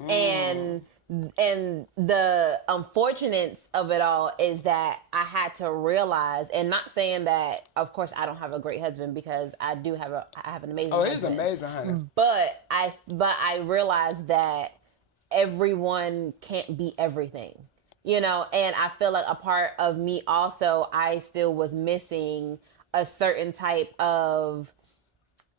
And the unfortunate of it all is that I had to realize, and not saying that, of course, I don't have a great husband, because I have an amazing husband. Oh, he's amazing, honey. But I realized that everyone can't be everything. And I feel like a part of me also, I still was missing a certain type of,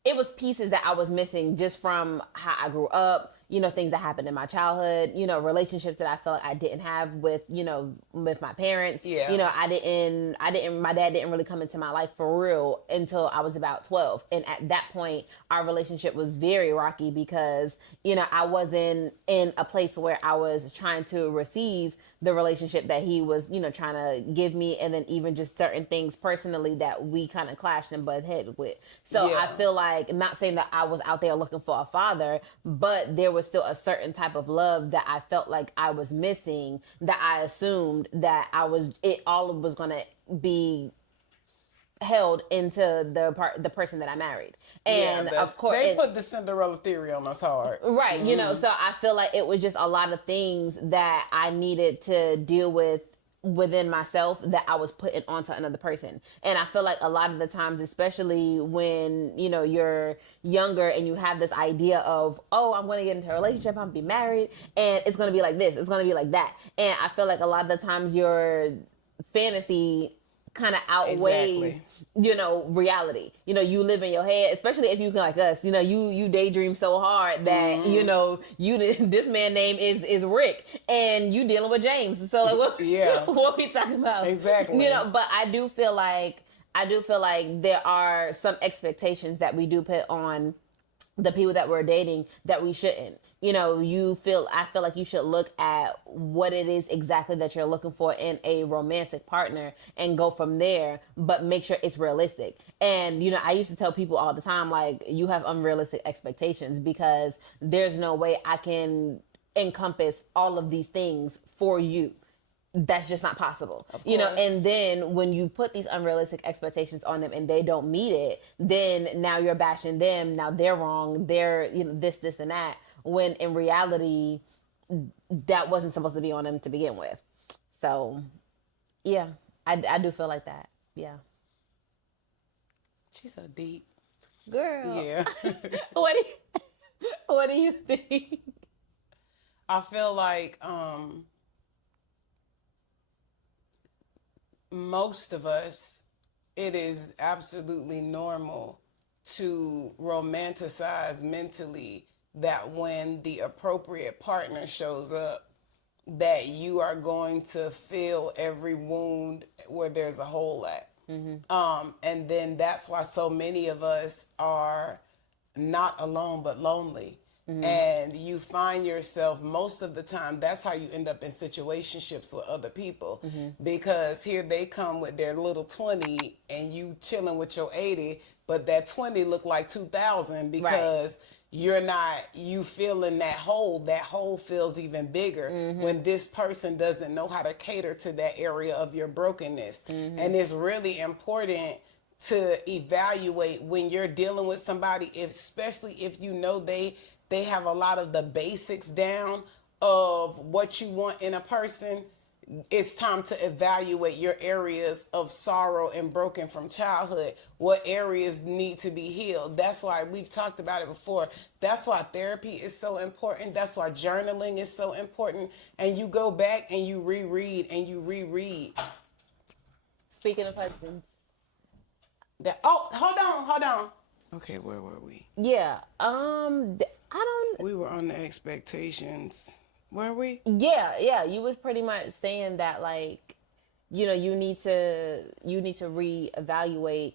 it was pieces that I was missing just from how I grew up, things that happened in my childhood, relationships that I felt like I didn't have with my parents. Yeah. My dad didn't really come into my life for real until I was about 12. And at that point, our relationship was very rocky because, I wasn't in a place where I was trying to receive the relationship that he was, trying to give me. And then even just certain things personally that we kind of clashed and butted heads with. So Yeah. I feel like, not saying that I was out there looking for a father, but there was still a certain type of love that I felt like I was missing, that I assumed that all was going to be held into the person that I married. And of course they put the Cinderella theory on us hard. Right. So I feel like it was just a lot of things that I needed to deal with within myself that I was putting onto another person. And I feel like a lot of the times, especially when, you're younger and you have this idea of, oh, I'm going to get into a relationship, I'm going to be married, and it's going to be like this, it's going to be like that. And I feel like a lot of the times your fantasy kind of outweighs, Exactly. reality. You live in your head, especially if you can, like us, you daydream so hard that, you this man name is Rick and you dealing with James. So like, Yeah. what we talking about? Exactly. But I do feel like there are some expectations that we do put on the people that we're dating that we shouldn't. I feel like you should look at what it is exactly that you're looking for in a romantic partner and go from there, but make sure it's realistic. And I used to tell people all the time, like, you have unrealistic expectations because there's no way I can encompass all of these things for you. That's just not possible. And then when you put these unrealistic expectations on them and they don't meet it, then now you're bashing them. Now they're wrong. They're, this, and that. When in reality, that wasn't supposed to be on them to begin with. So, yeah, I do feel like that. Yeah. She's so deep. Girl. Yeah. What do you think? I feel like most of us, it is absolutely normal to romanticize mentally that when the appropriate partner shows up, that you are going to fill every wound where there's a hole at. And then that's why so many of us are not alone but lonely. And you find yourself most of the time, that's how you end up in situationships with other people, because here they come with their little 20 and you chilling with your 80, but that 20 look like 2000 because you feeling that hole feels even bigger when this person doesn't know how to cater to that area of your brokenness. And it's really important to evaluate when you're dealing with somebody, especially if you know they have a lot of the basics down of what you want in a person. It's time to evaluate your areas of sorrow and broken from childhood. What areas need to be healed? That's why we've talked about it before. That's why therapy is so important. That's why journaling is so important. And you go back and you reread and you reread. Speaking of husbands. Hold on. Okay, where were we? Yeah. We were on the expectations. Were we? Yeah. You was pretty much saying that, like, you need to reevaluate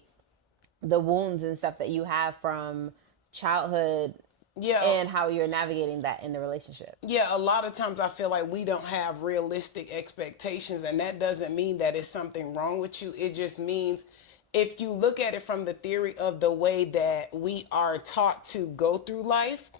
the wounds and stuff that you have from childhood. Yeah. And how you're navigating that in the relationship. Yeah, a lot of times I feel like we don't have realistic expectations, and that doesn't mean that it's something wrong with you. It just means if you look at it from the theory of the way that we are taught to go through life,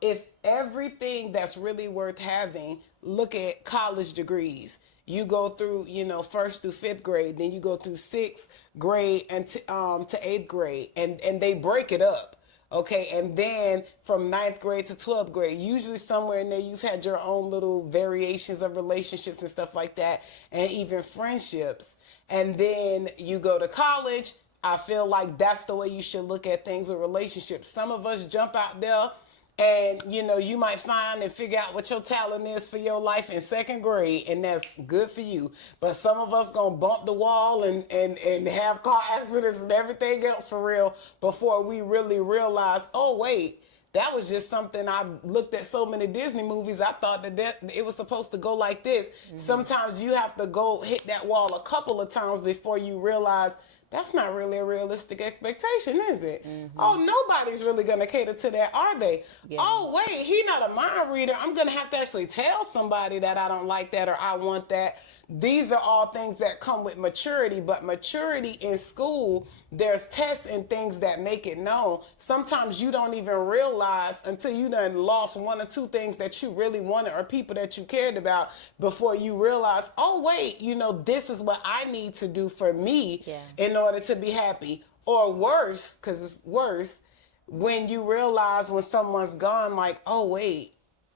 if everything that's really worth having, look at college degrees. You go through, first through fifth grade, then you go through sixth grade and to eighth grade, and they break it up. Okay, and then from ninth grade to 12th grade, usually somewhere in there you've had your own little variations of relationships and stuff like that, and even friendships. And then you go to college. I feel like that's the way you should look at things with relationships. Some of us jump out there and, you might find and figure out what your talent is for your life in second grade, and that's good for you. But some of us gonna bump the wall and have car accidents and everything else for real before we really realize, oh, wait, that was just something I looked at so many Disney movies. I thought that it was supposed to go like this. Sometimes you have to go hit that wall a couple of times before you realize that's not really a realistic expectation, is it? Oh, nobody's really going to cater to that, are they? Yeah. Oh, wait, he's not a mind reader. I'm going to have to actually tell somebody that I don't like that or I want that. These are all things that come with maturity, but maturity in school, there's tests and things that make it known. Sometimes you don't even realize until you done lost one or two things that you really wanted or people that you cared about before you realize, oh, wait, this is what I need to do for me in order to be happy. Or worse, because it's worse, when you realize when someone's gone, like, oh, wait,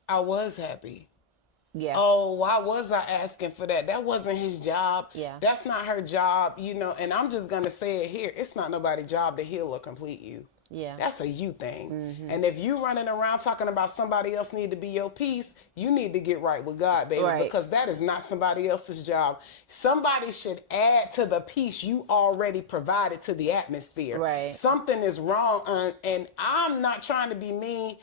I was happy. Yeah. Oh, why was I asking for that? That wasn't his job. Yeah. That's not her job, and I'm just going to say it here. It's not nobody's job to heal or complete you. Yeah. That's a you thing. And if you running around talking about somebody else need to be your peace, you need to get right with God, baby, Right. because that is not somebody else's job. Somebody should add to the peace you already provided to the atmosphere. Right. Something is wrong, and I'm not trying to be mean.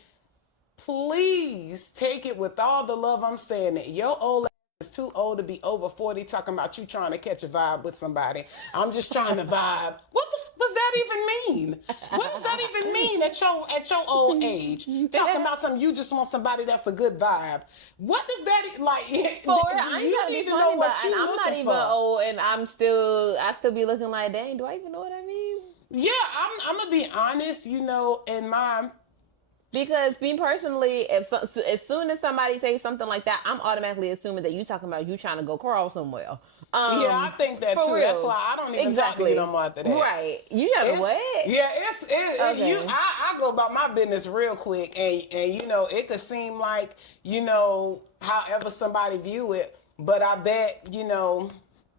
Please take it with all the love I'm saying it. Your old ass is too old to be over 40 talking about you trying to catch a vibe with somebody. I'm just trying to vibe. What the does that even mean? What does that even mean at your old age? Talking about something you just want somebody that's a good vibe. What does that like? For I ain't trying to be funny, but and I'm not even for. old, and I still be looking like, dang, do I even know what I mean? Yeah, I'm gonna be honest. You know, in my Because me personally, as soon as somebody says something like that, I'm automatically assuming that you talking about you trying to go crawl somewhere. Yeah, I think that too. real. That's why I don't even talk to you no more after that. Right. You trying to what? Yeah, Okay. I go about my business real quick, and you know, it could seem like, you know, however somebody view it, but I bet, you know,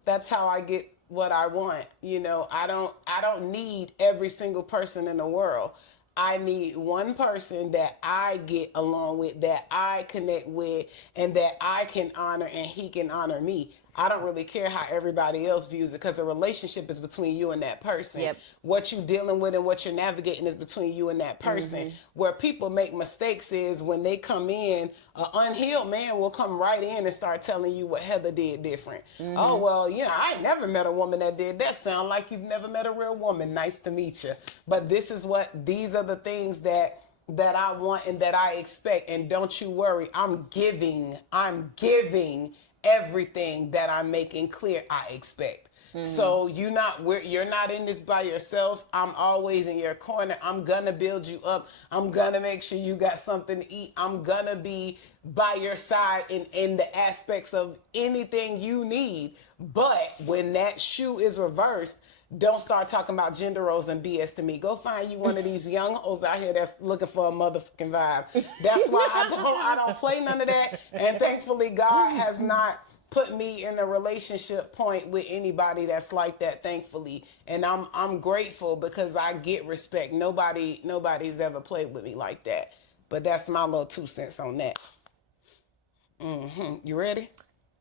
that's how I get what I want. You know, I don't need every single person in the world. I need one person that I get along with, that I connect with, and that I can honor and he can honor me. I don't really care how everybody else views it, because a relationship is between you and that person. Yep. What you're dealing with and what you're navigating is between you and that person. Where people make mistakes is when they come in, an unhealed man will come right in and start telling you what Heather did different. Oh, well, you know, I ain't never met a woman that did that. Sound like you've never met a real woman. Nice to meet you. But these are the things that I want and that I expect. And don't you worry, I'm giving everything that I'm making clear I expect. So you're not in this by yourself. I'm always in your corner. I'm gonna build you up. I'm gonna make sure you got something to eat. I'm gonna be by your side in the aspects of anything you need. But when that shoe is reversed, don't start talking about gender roles and BS to me. Go find you one of these young hoes out here that's looking for a motherfucking vibe. That's why I don't play none of that. And thankfully, God has not put me in a relationship point with anybody that's like that, thankfully. And I'm grateful because I get respect. Nobody's ever played with me like that. But that's my little 2 cents on that. You ready?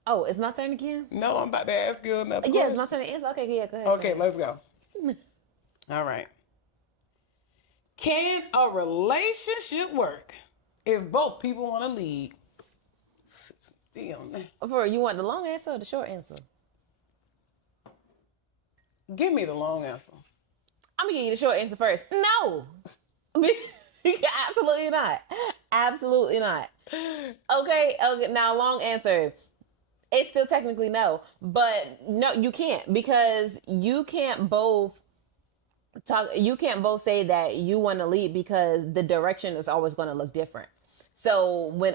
Oh, it's my turn again? No, I'm about to ask you another question. Yeah, it's my turn to answer. Okay, yeah, go ahead. Okay, let's go. All right. Can a relationship work if both people want to lead? Damn. For you want the long answer or the short answer? Give me the long answer. I'm gonna give you the short answer first. No. Absolutely not. Absolutely not. Okay, now long answer. It's still technically no, but no, you can't, because you can't both say that you want to lead, because the direction is always going to look different. So when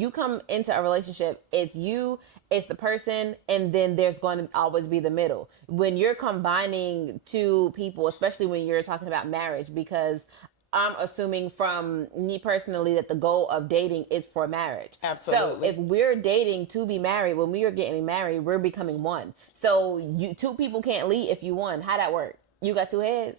you come into a relationship, it's you, it's the person, and then there's going to always be the middle. When you're combining two people, especially when you're talking about marriage, because I'm assuming from me personally that the goal of dating is for marriage. Absolutely. So if we're dating to be married, when we are getting married, we're becoming one. So two people can't lead if you won. How that work? You got two heads?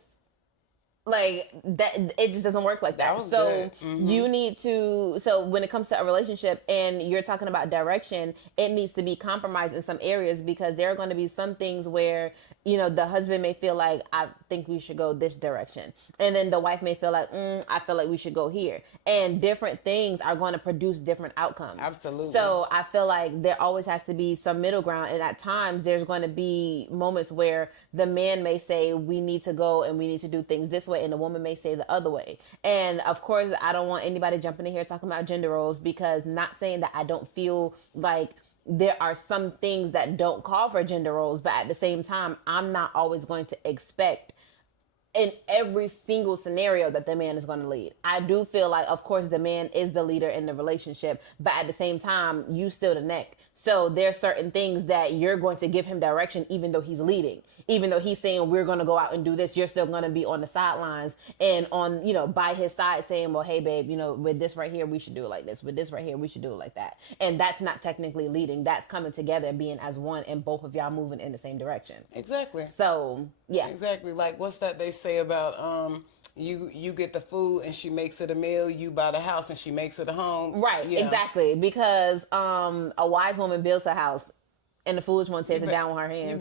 Like that, it just doesn't work like that. So you need to, so when it comes to a relationship and you're talking about direction, it needs to be compromised in some areas, because there are going to be some things where, you know, the husband may feel like, I think we should go this direction. And then the wife may feel like, I feel like we should go here. And different things are going to produce different outcomes. Absolutely. So I feel like there always has to be some middle ground. And at times there's going to be moments where the man may say, we need to go and we need to do things this way, and the woman may say the other way. And of course, I don't want anybody jumping in here talking about gender roles, because not saying that I don't feel like there are some things that don't call for gender roles, but at the same time, I'm not always going to expect in every single scenario that the man is going to lead. I do feel like, of course, the man is the leader in the relationship, but at the same time, you still the neck. So there's certain things that you're going to give him direction, even though he's leading. even though he's saying we're going to go out and do this, you're still going to be on the sidelines and on, by his side saying, well, hey babe, with this right here we should do it like this, with this right here we should do it like that. And that's not technically leading, that's coming together and being as one, and both of y'all moving in the same direction. Exactly. So yeah, exactly. Like, what's that they say about you get the food and she makes it a meal, you buy the house and she makes it a home. Right, exactly. Because a wise woman builds a house and the foolish one tears it down with her hands.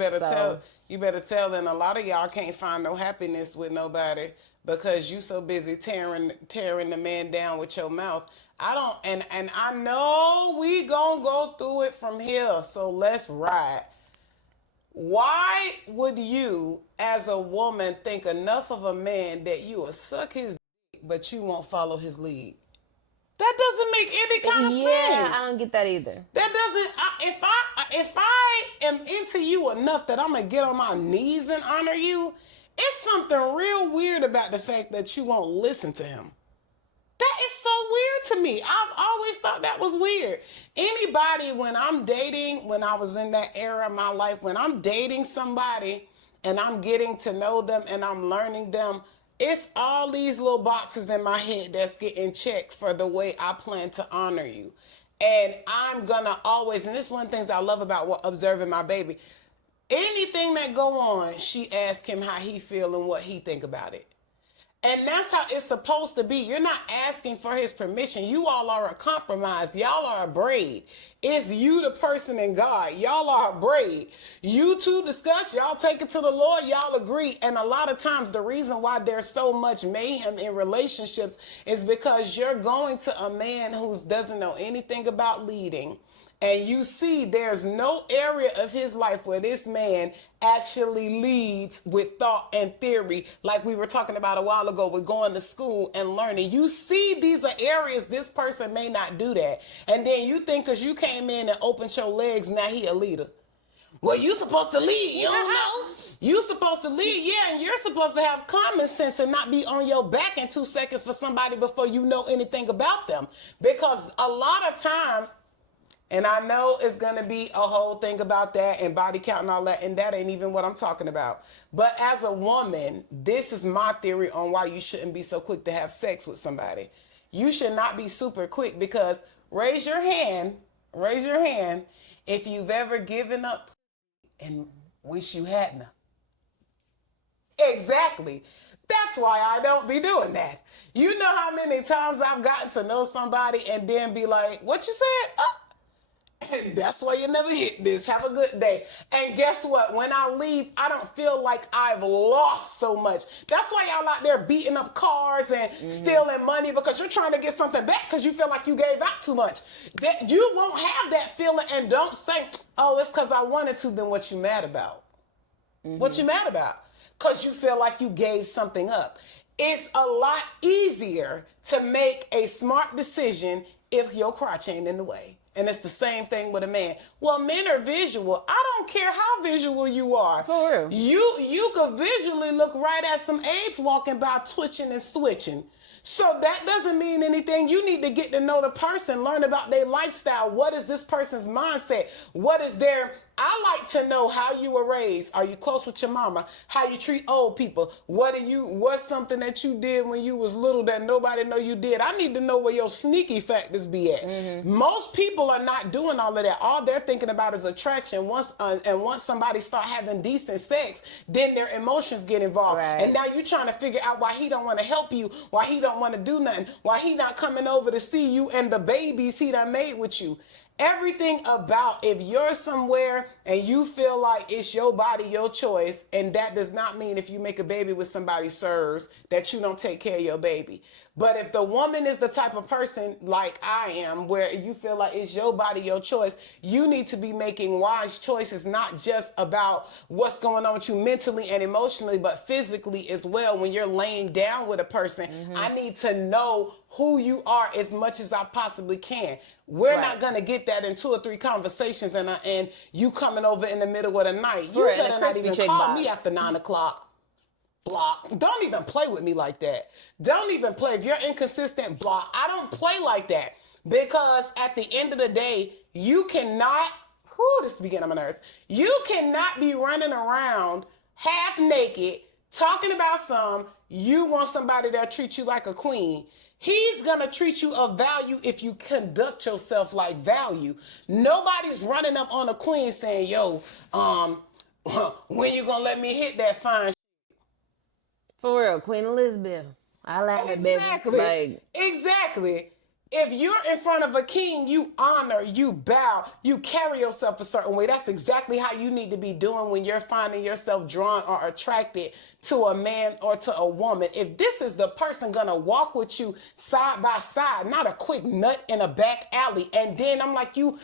You better tell, and a lot of y'all can't find no happiness with nobody because you so busy tearing the man down with your mouth. I don't, and I know we gonna go through it from here, so let's ride. Why would you, as a woman, think enough of a man that you will suck his dick, but you won't follow his lead? That doesn't make any kind of sense. Yeah, I don't get that either. That doesn't. If I am into you enough that I'm gonna get on my knees and honor you, it's something real weird about the fact that you won't listen to him. That is so weird to me. I've always thought that was weird. Anybody, when I'm dating, when I was in that era of my life, when I'm dating somebody and I'm getting to know them and I'm learning them, it's all these little boxes in my head that's getting checked for the way I plan to honor you. And I'm gonna always, and this is one of the things I love about observing my baby, anything that go on, she asks him how he feel and what he think about it. And that's how it's supposed to be. You're not asking for his permission. You all are a compromise. Y'all are a braid. It's you, the person, and God. Y'all are a braid. You two discuss. Y'all take it to the Lord. Y'all agree. And a lot of times the reason why there's so much mayhem in relationships is because you're going to a man who doesn't know anything about leading. And you see there's no area of his life where this man actually leads with thought and theory, like we were talking about a while ago with going to school and learning. You see these are areas this person may not do that. And then you think because you came in and opened your legs, now he a leader. Well, you supposed to lead. You don't know. You supposed to lead, yeah, and you're supposed to have common sense and not be on your back in 2 seconds for somebody before you know anything about them. Because a lot of times, and I know it's going to be a whole thing about that and body count and all that, and that ain't even what I'm talking about. But as a woman, this is my theory on why you shouldn't be so quick to have sex with somebody. You should not be super quick because raise your hand if you've ever given up and wish you hadn't. Exactly. That's why I don't be doing that. You know how many times I've gotten to know somebody and then be like, what you said? And that's why you never hit this. Have a good day. And guess what? When I leave, I don't feel like I've lost so much. That's why y'all out there beating up cars and stealing money because you're trying to get something back because you feel like you gave out too much. That you won't have that feeling, and don't say, oh, it's because I wanted to. Then what you mad about? What you mad about? Because you feel like you gave something up. It's a lot easier to make a smart decision if your crotch ain't in the way. And it's the same thing with a man. Well, men are visual. I don't care how visual you are. For real. You could visually look right at some AIDS walking by twitching and switching. So that doesn't mean anything. You need to get to know the person, learn about their lifestyle. What is this person's mindset? What is their... I like to know how you were raised. Are you close with your mama? How you treat old people? What's something that you did when you was little that nobody know you did? I need to know where your sneaky factors be at. Most people are not doing all of that. All they're thinking about is attraction. Once somebody start having decent sex, then their emotions get involved. Right. And now you're trying to figure out why he don't want to help you, why he don't want to do nothing, why he not coming over to see you and the babies he done made with you. Everything about, if you're somewhere and you feel like it's your body, your choice, and that does not mean if you make a baby with somebody serves that you don't take care of your baby. But if the woman is the type of person like I am, where you feel like it's your body, your choice, you need to be making wise choices, not just about what's going on with you mentally and emotionally, but physically as well. When you're laying down with a person, I need to know who you are as much as I possibly can. We're not going to get that in 2 or 3 conversations and you coming over in the middle of the night. You better not even call me after 9 o'clock. Block. Don't even play with me like that. Don't even play. If you're inconsistent, block. I don't play like that because at the end of the day, you cannot, this is beginning of my nerves. You cannot be running around half naked, talking about you want somebody that treats you like a queen. He's gonna treat you of value if you conduct yourself like value. Nobody's running up on a queen saying, yo, when you gonna let me hit that fine? For real, Queen Elizabeth. I like it, baby. Like, Exactly. If you're in front of a king, you honor, you bow, you carry yourself a certain way. That's exactly how you need to be doing when you're finding yourself drawn or attracted to a man or to a woman. If this is the person gonna walk with you side by side, not a quick nut in a back alley, and then I'm like, you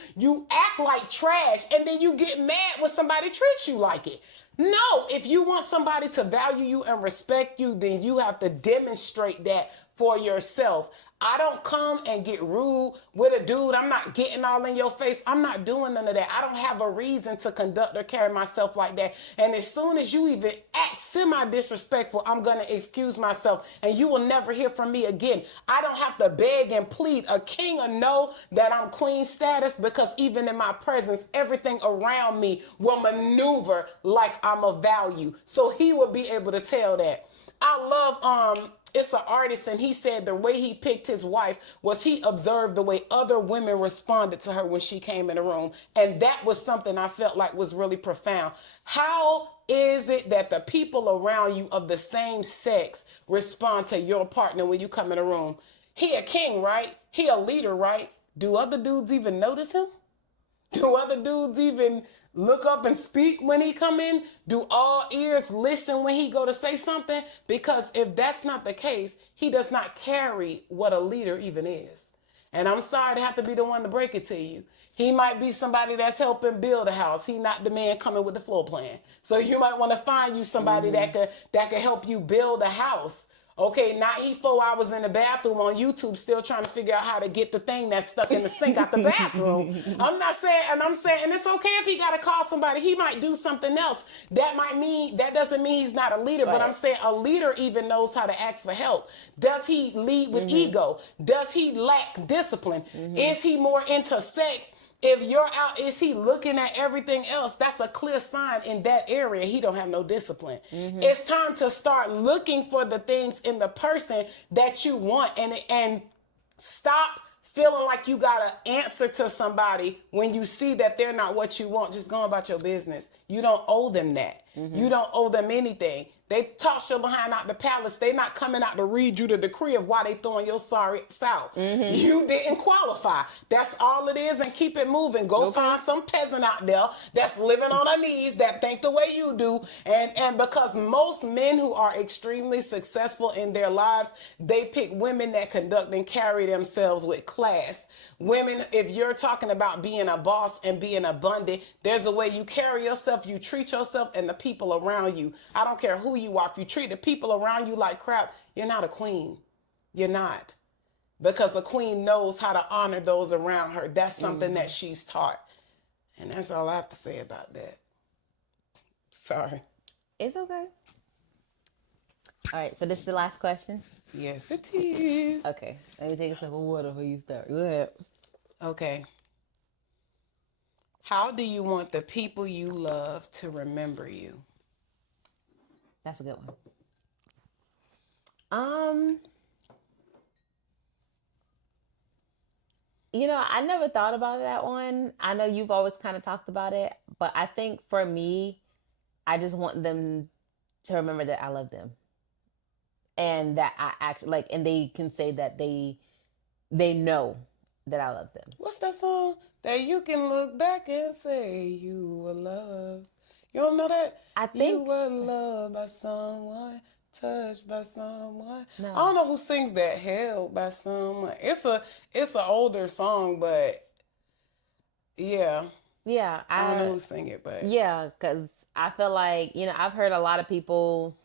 act like trash, and then you get mad when somebody treats you like it. No, if you want somebody to value you and respect you, then you have to demonstrate that for yourself. I don't come and get rude with a dude. I'm not getting all in your face. I'm not doing none of that. I don't have a reason to conduct or carry myself like that. And as soon as you even act semi-disrespectful, I'm going to excuse myself and you will never hear from me again. I don't have to beg and plead. A king will know that I'm queen status because even in my presence, everything around me will maneuver like I'm of value. So he will be able to tell that. I love, it's an artist, and he said the way he picked his wife was he observed the way other women responded to her when she came in the room. And that was something I felt like was really profound. How is it that the people around you of the same sex respond to your partner when you come in the room? He a king, right? He a leader, right? Do other dudes even notice him? Do other dudes even look up and speak when he come in? Do all ears listen when he go to say something? Because if that's not the case, he does not carry what a leader even is. And I'm sorry to have to be the one to break it to you. He might be somebody that's helping build a house. He not the man coming with the floor plan. So you might want to find you somebody that could help you build a house. Okay, now he 4 hours in the bathroom on YouTube still trying to figure out how to get the thing that's stuck in the sink out the bathroom. I'm saying, and it's okay if he got to call somebody. He might do something else. That doesn't mean he's not a leader, right. But I'm saying a leader even knows how to ask for help. Does he lead with ego? Does he lack discipline? Is he more into sex? If you're out, is he looking at everything else? That's a clear sign in that area he don't have no discipline. It's time to start looking for the things in the person that you want and stop feeling like you got to answer to somebody when you see that they're not what you want. Just go about your business. You don't owe them that. You don't owe them anything. They toss your behind out the palace. They not coming out to read you the decree of why they throwing your sorry out. You didn't qualify. That's all it is, and keep it moving. Go find some peasant out there that's living on her knees that think the way you do. And because most men who are extremely successful in their lives, they pick women that conduct and carry themselves with class. Women, if you're talking about being a boss and being abundant, there's a way you carry yourself, you treat yourself and the people around you. I don't care who you are. If you treat the people around you like crap, you're not a queen. You're not. Because a queen knows how to honor those around her. That's something that she's taught. And that's all I have to say about that. Sorry. It's okay. All right, so this is the last question? Yes, it is. Okay, let me take a sip of water before you start. Go ahead. Okay. How do you want the people you love to remember you? That's a good one. I never thought about that one. I know you've always kind of talked about it, but I think for me, I just want them to remember that I love them. And that I act like, and they can say that they know that I love them. What's that song? That you can look back and say you were loved. You don't know that? I think you were loved by someone, touched by someone. No. I don't know who sings that. Held by someone. It's an older song, but yeah. Yeah, I don't know who sing it, but yeah, because I feel like I've heard a lot of people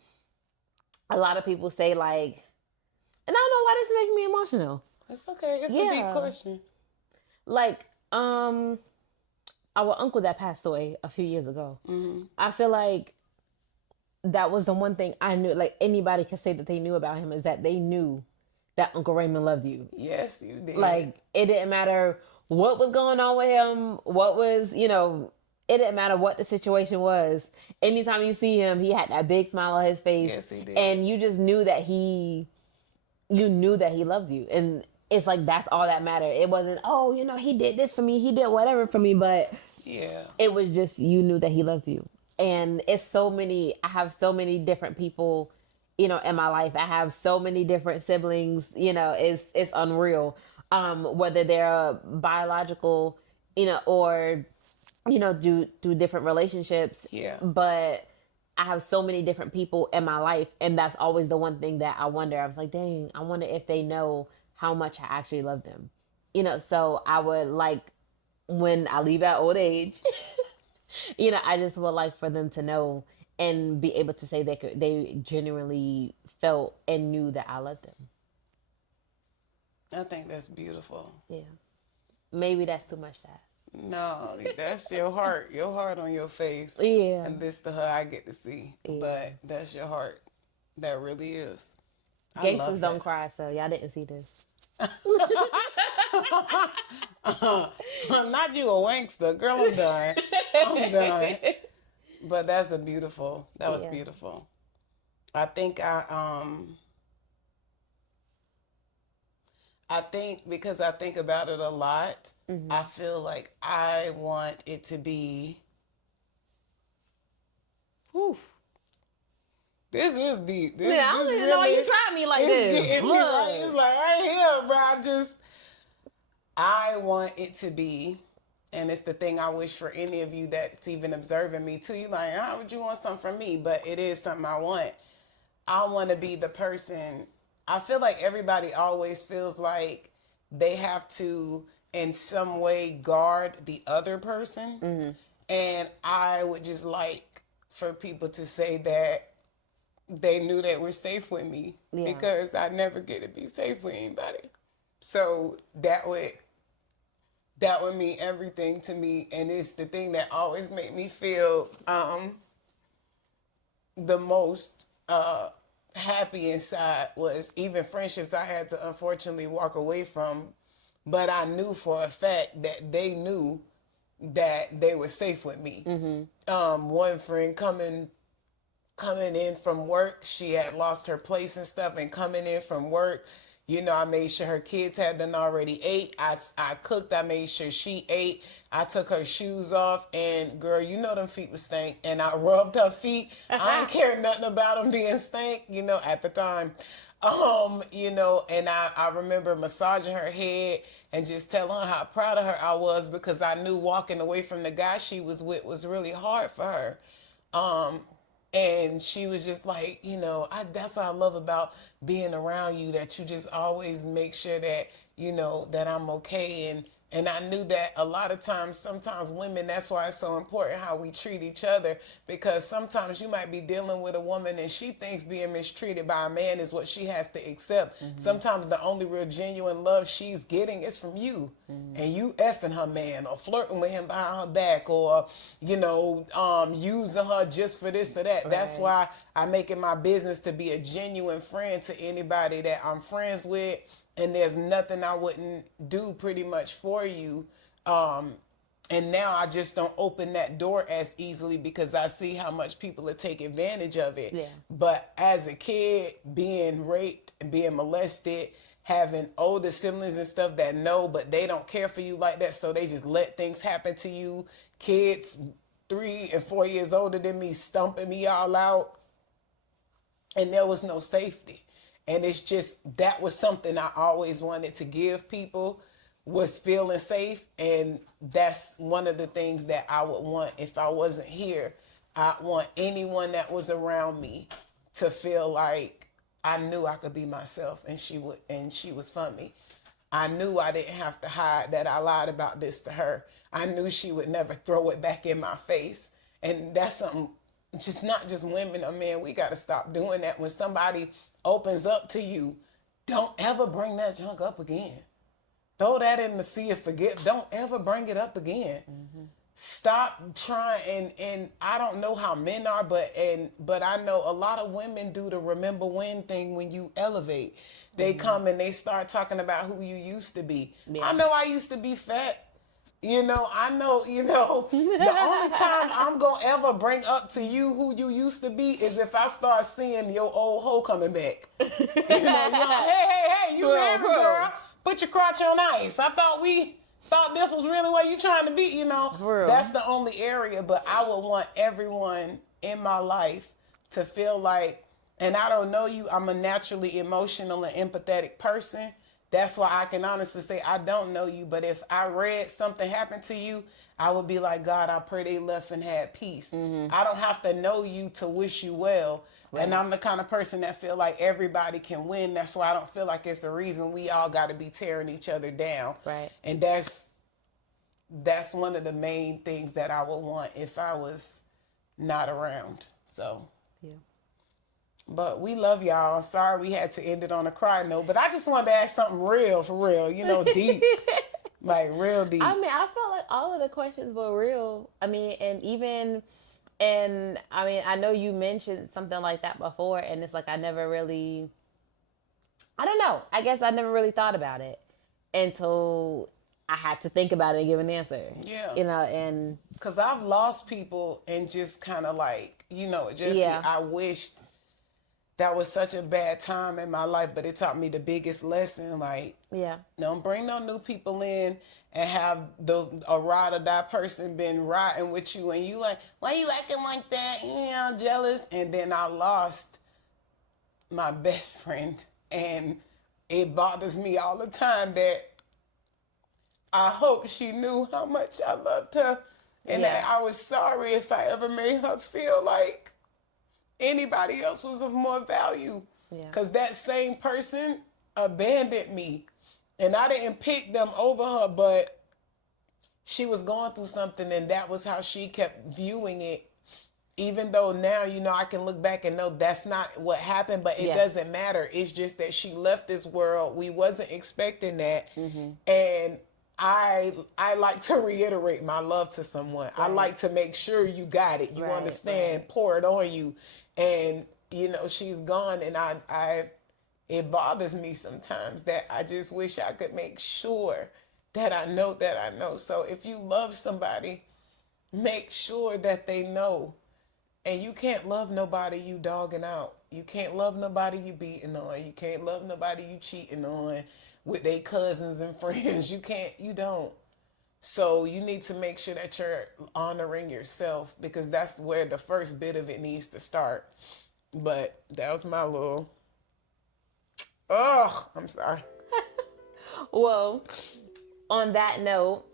say like, and I don't know why this is making me emotional. It's okay. It's a deep question. Like, our uncle that passed away a few years ago. I feel like that was the one thing I knew, like anybody could say that they knew about him, is that they knew that Uncle Raymond loved you. Yes, you did. Like, it didn't matter what was going on with him, what was, It didn't matter what the situation was. Anytime you see him, he had that big smile on his face. Yes, he did. And you just knew that you knew that he loved you. And it's like, that's all that mattered. It wasn't, oh, he did this for me, he did whatever for me, but Yeah. it was just, you knew that he loved you. And I have so many different people, in my life. I have so many different siblings, it's unreal. Whether they're biological, or, through different relationships. Yeah. But I have so many different people in my life, and that's always the one thing that I wonder. I was like, dang, I wonder if they know how much I actually love them. So I would like, when I leave at old age, I just would like for them to know and be able to say they genuinely felt and knew that I loved them. I think that's beautiful. Yeah. Maybe that's too much to ask. No, that's your heart on your face. Yeah. And this the her I get to see. Yeah. But that's your heart. That really is. Gangsters don't cry, so y'all didn't see this. Not you a wankster. Girl, I'm done. I'm done. But that was beautiful. I think because I think about it a lot, I feel like I want it to be, whew, this is deep. I don't even know why you tried me like this. Getting me right. It's like right here, bro. I want it to be, and it's the thing I wish for any of you that's even observing me too. You like, how would you want something from me? But it is something I want. I want to be the person. I feel like everybody always feels like they have to, in some way, guard the other person. Mm-hmm. And I would just like for people to say that they knew they were safe with me, because I never get to be safe with anybody. So that would mean everything to me. And it's the thing that always made me feel the most happy inside, was even friendships I had to unfortunately walk away from, but I knew for a fact that they knew that they were safe with me. Mm-hmm. One friend coming in from work, she had lost her place and stuff, and coming in from work, I made sure her kids had done already ate. I cooked. I made sure she ate. I took her shoes off, and girl, them feet was stank. And I rubbed her feet. I didn't care nothing about them being stank, at the time. And I remember massaging her head and just telling her how proud of her I was, because I knew walking away from the guy she was with was really hard for her. And she was just like, that's what I love about being around you, that you just always make sure that, that I'm okay. And I knew that a lot of times, sometimes women, that's why it's so important how we treat each other, because sometimes you might be dealing with a woman and she thinks being mistreated by a man is what she has to accept. Mm-hmm. Sometimes the only real genuine love she's getting is from you. Mm-hmm. And you effing her man, or flirting with him behind her back, or, using her just for this or that. Right. That's why I make it my business to be a genuine friend to anybody that I'm friends with. And there's nothing I wouldn't do pretty much for you. And now I just don't open that door as easily, because I see how much people take advantage of it. Yeah. But as a kid, being raped and being molested, having older siblings and stuff that know, but they don't care for you like that, so they just let things happen to you. Kids 3 and 4 years older than me stumping me all out. And there was no safety. And it's just, that was something I always wanted to give people, was feeling safe. And that's one of the things that I would want if I wasn't here. I want anyone that was around me to feel like I knew I could be myself, and she was for me. I knew I didn't have to hide that I lied about this to her. I knew she would never throw it back in my face. And that's something, just not just women or men, we got to stop doing that. When somebody opens up to you, don't ever bring that junk up again. Throw that in the sea of forget. Don't ever bring it up again. Mm-hmm. Stop trying. And I don't know how men are, but I know a lot of women do the remember when thing. When you elevate, they come and they start talking about who you used to be. Yeah. I know I used to be fat. I know, the only time I'm going to ever bring up to you who you used to be is if I start seeing your old hoe coming back. Hey, you married, girl. Put your crotch on ice. I thought this was really what you trying to be, That's the only area, but I would want everyone in my life to feel like, and I don't know you, I'm a naturally emotional and empathetic person. That's why I can honestly say I don't know you, but if I read something happened to you, I would be like, God, I pray they left and had peace. I don't have to know you to wish you well. Right. And I'm the kind of person that feel like everybody can win. That's why I don't feel like it's a reason we all got to be tearing each other down. Right. And that's one of the main things that I would want if I was not around. So. Yeah. But we love y'all. Sorry we had to end it on a cry note. But I just wanted to ask something real, for real. Deep. Like, real deep. I mean, I felt like all of the questions were real. I mean, I know you mentioned something like that before. And it's like, I don't know. I guess I never really thought about it until I had to think about it and give an answer. Yeah. And. Because I've lost people and just kind of like, I wished. That was such a bad time in my life, but it taught me the biggest lesson. Like, don't bring no new people in and have a ride or die person been riding with you, and you like, why you acting like that? Jealous. And then I lost my best friend, and it bothers me all the time that I hope she knew how much I loved her, and that I was sorry if I ever made her feel like anybody else was of more value. Because that same person abandoned me. And I didn't pick them over her, but she was going through something, and that was how she kept viewing it. Even though now, I can look back and know that's not what happened, but it doesn't matter. It's just that she left this world. We wasn't expecting that. And I like to reiterate my love to someone. Right. I like to make sure you got it. You understand, pour it on you. And, she's gone, and it bothers me sometimes that I just wish I could make sure that I know. So if you love somebody, make sure that they know. And you can't love nobody you dogging out. You can't love nobody you beating on. You can't love nobody you cheating on with their cousins and friends. You don't. So you need to make sure that you're honoring yourself, because that's where the first bit of it needs to start. But that was my little, I'm sorry. Well, on that note,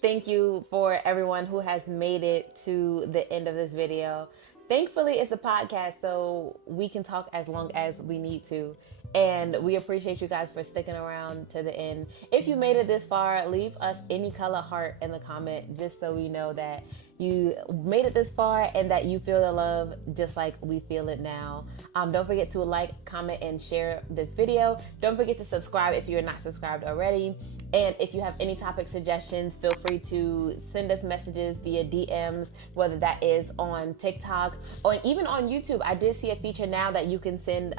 thank you for everyone who has made it to the end of this video. Thankfully, it's a podcast, so we can talk as long as we need to. And we appreciate you guys for sticking around to the end. If you made it this far, leave us any color heart in the comment, just so we know that you made it this far and that you feel the love just like we feel it now. Don't forget to like, comment, and share this video. Don't forget to subscribe if you're not subscribed already. And if you have any topic suggestions, feel free to send us messages via DMs, whether that is on TikTok or even on YouTube. I did see a feature now that you can send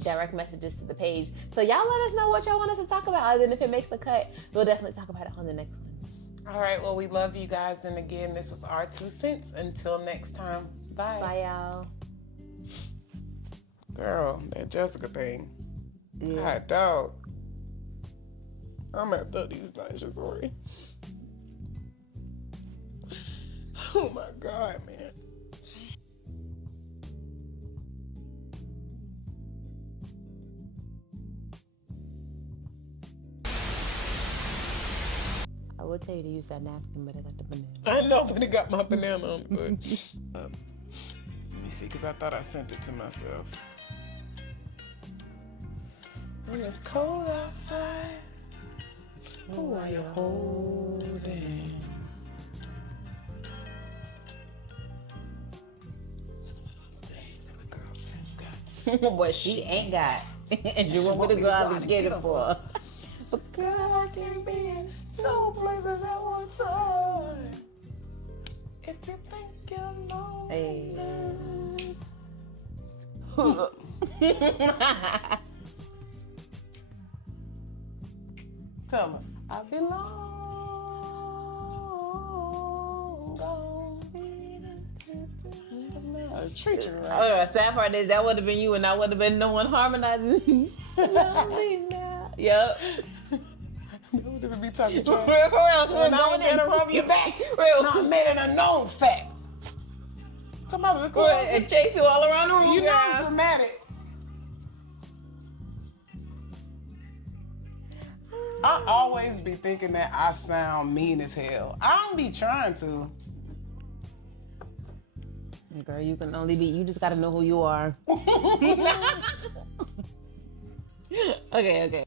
direct messages to the page. So y'all let us know what y'all want us to talk about. And if it makes the cut, we'll definitely talk about it on the next one. All right. Well, we love you guys. And again, this was our 2 cents. Until next time. Bye. Bye, y'all. Girl, that Jessica thing. Yeah. Hot dog. I'm at 30s nights, sorry. Oh my God, man. I will tell you to use that napkin, but I got the banana. I know, but it got my banana on it. Let me see, because I thought I sent it to myself. When it's cold outside, who are you holding? What she ain't got. And you want me to go out and get it for? But girl, I can be in 2 places at one time. If you think you know. Hey. Tell me. I belong. go. Treat you right. Oh, the sad part is that would have been you, and I would have been no one harmonizing. Yep. They would never be talking Real, trash. real. When I ain't gonna rub your back. Real. No, I made an unknown fact. Somebody Real. record And chase you all around the room, You know I'm girl. dramatic. I always be thinking that I sound mean as hell. I don't be trying to. Girl, you can only be. You just gotta know who you are. Okay.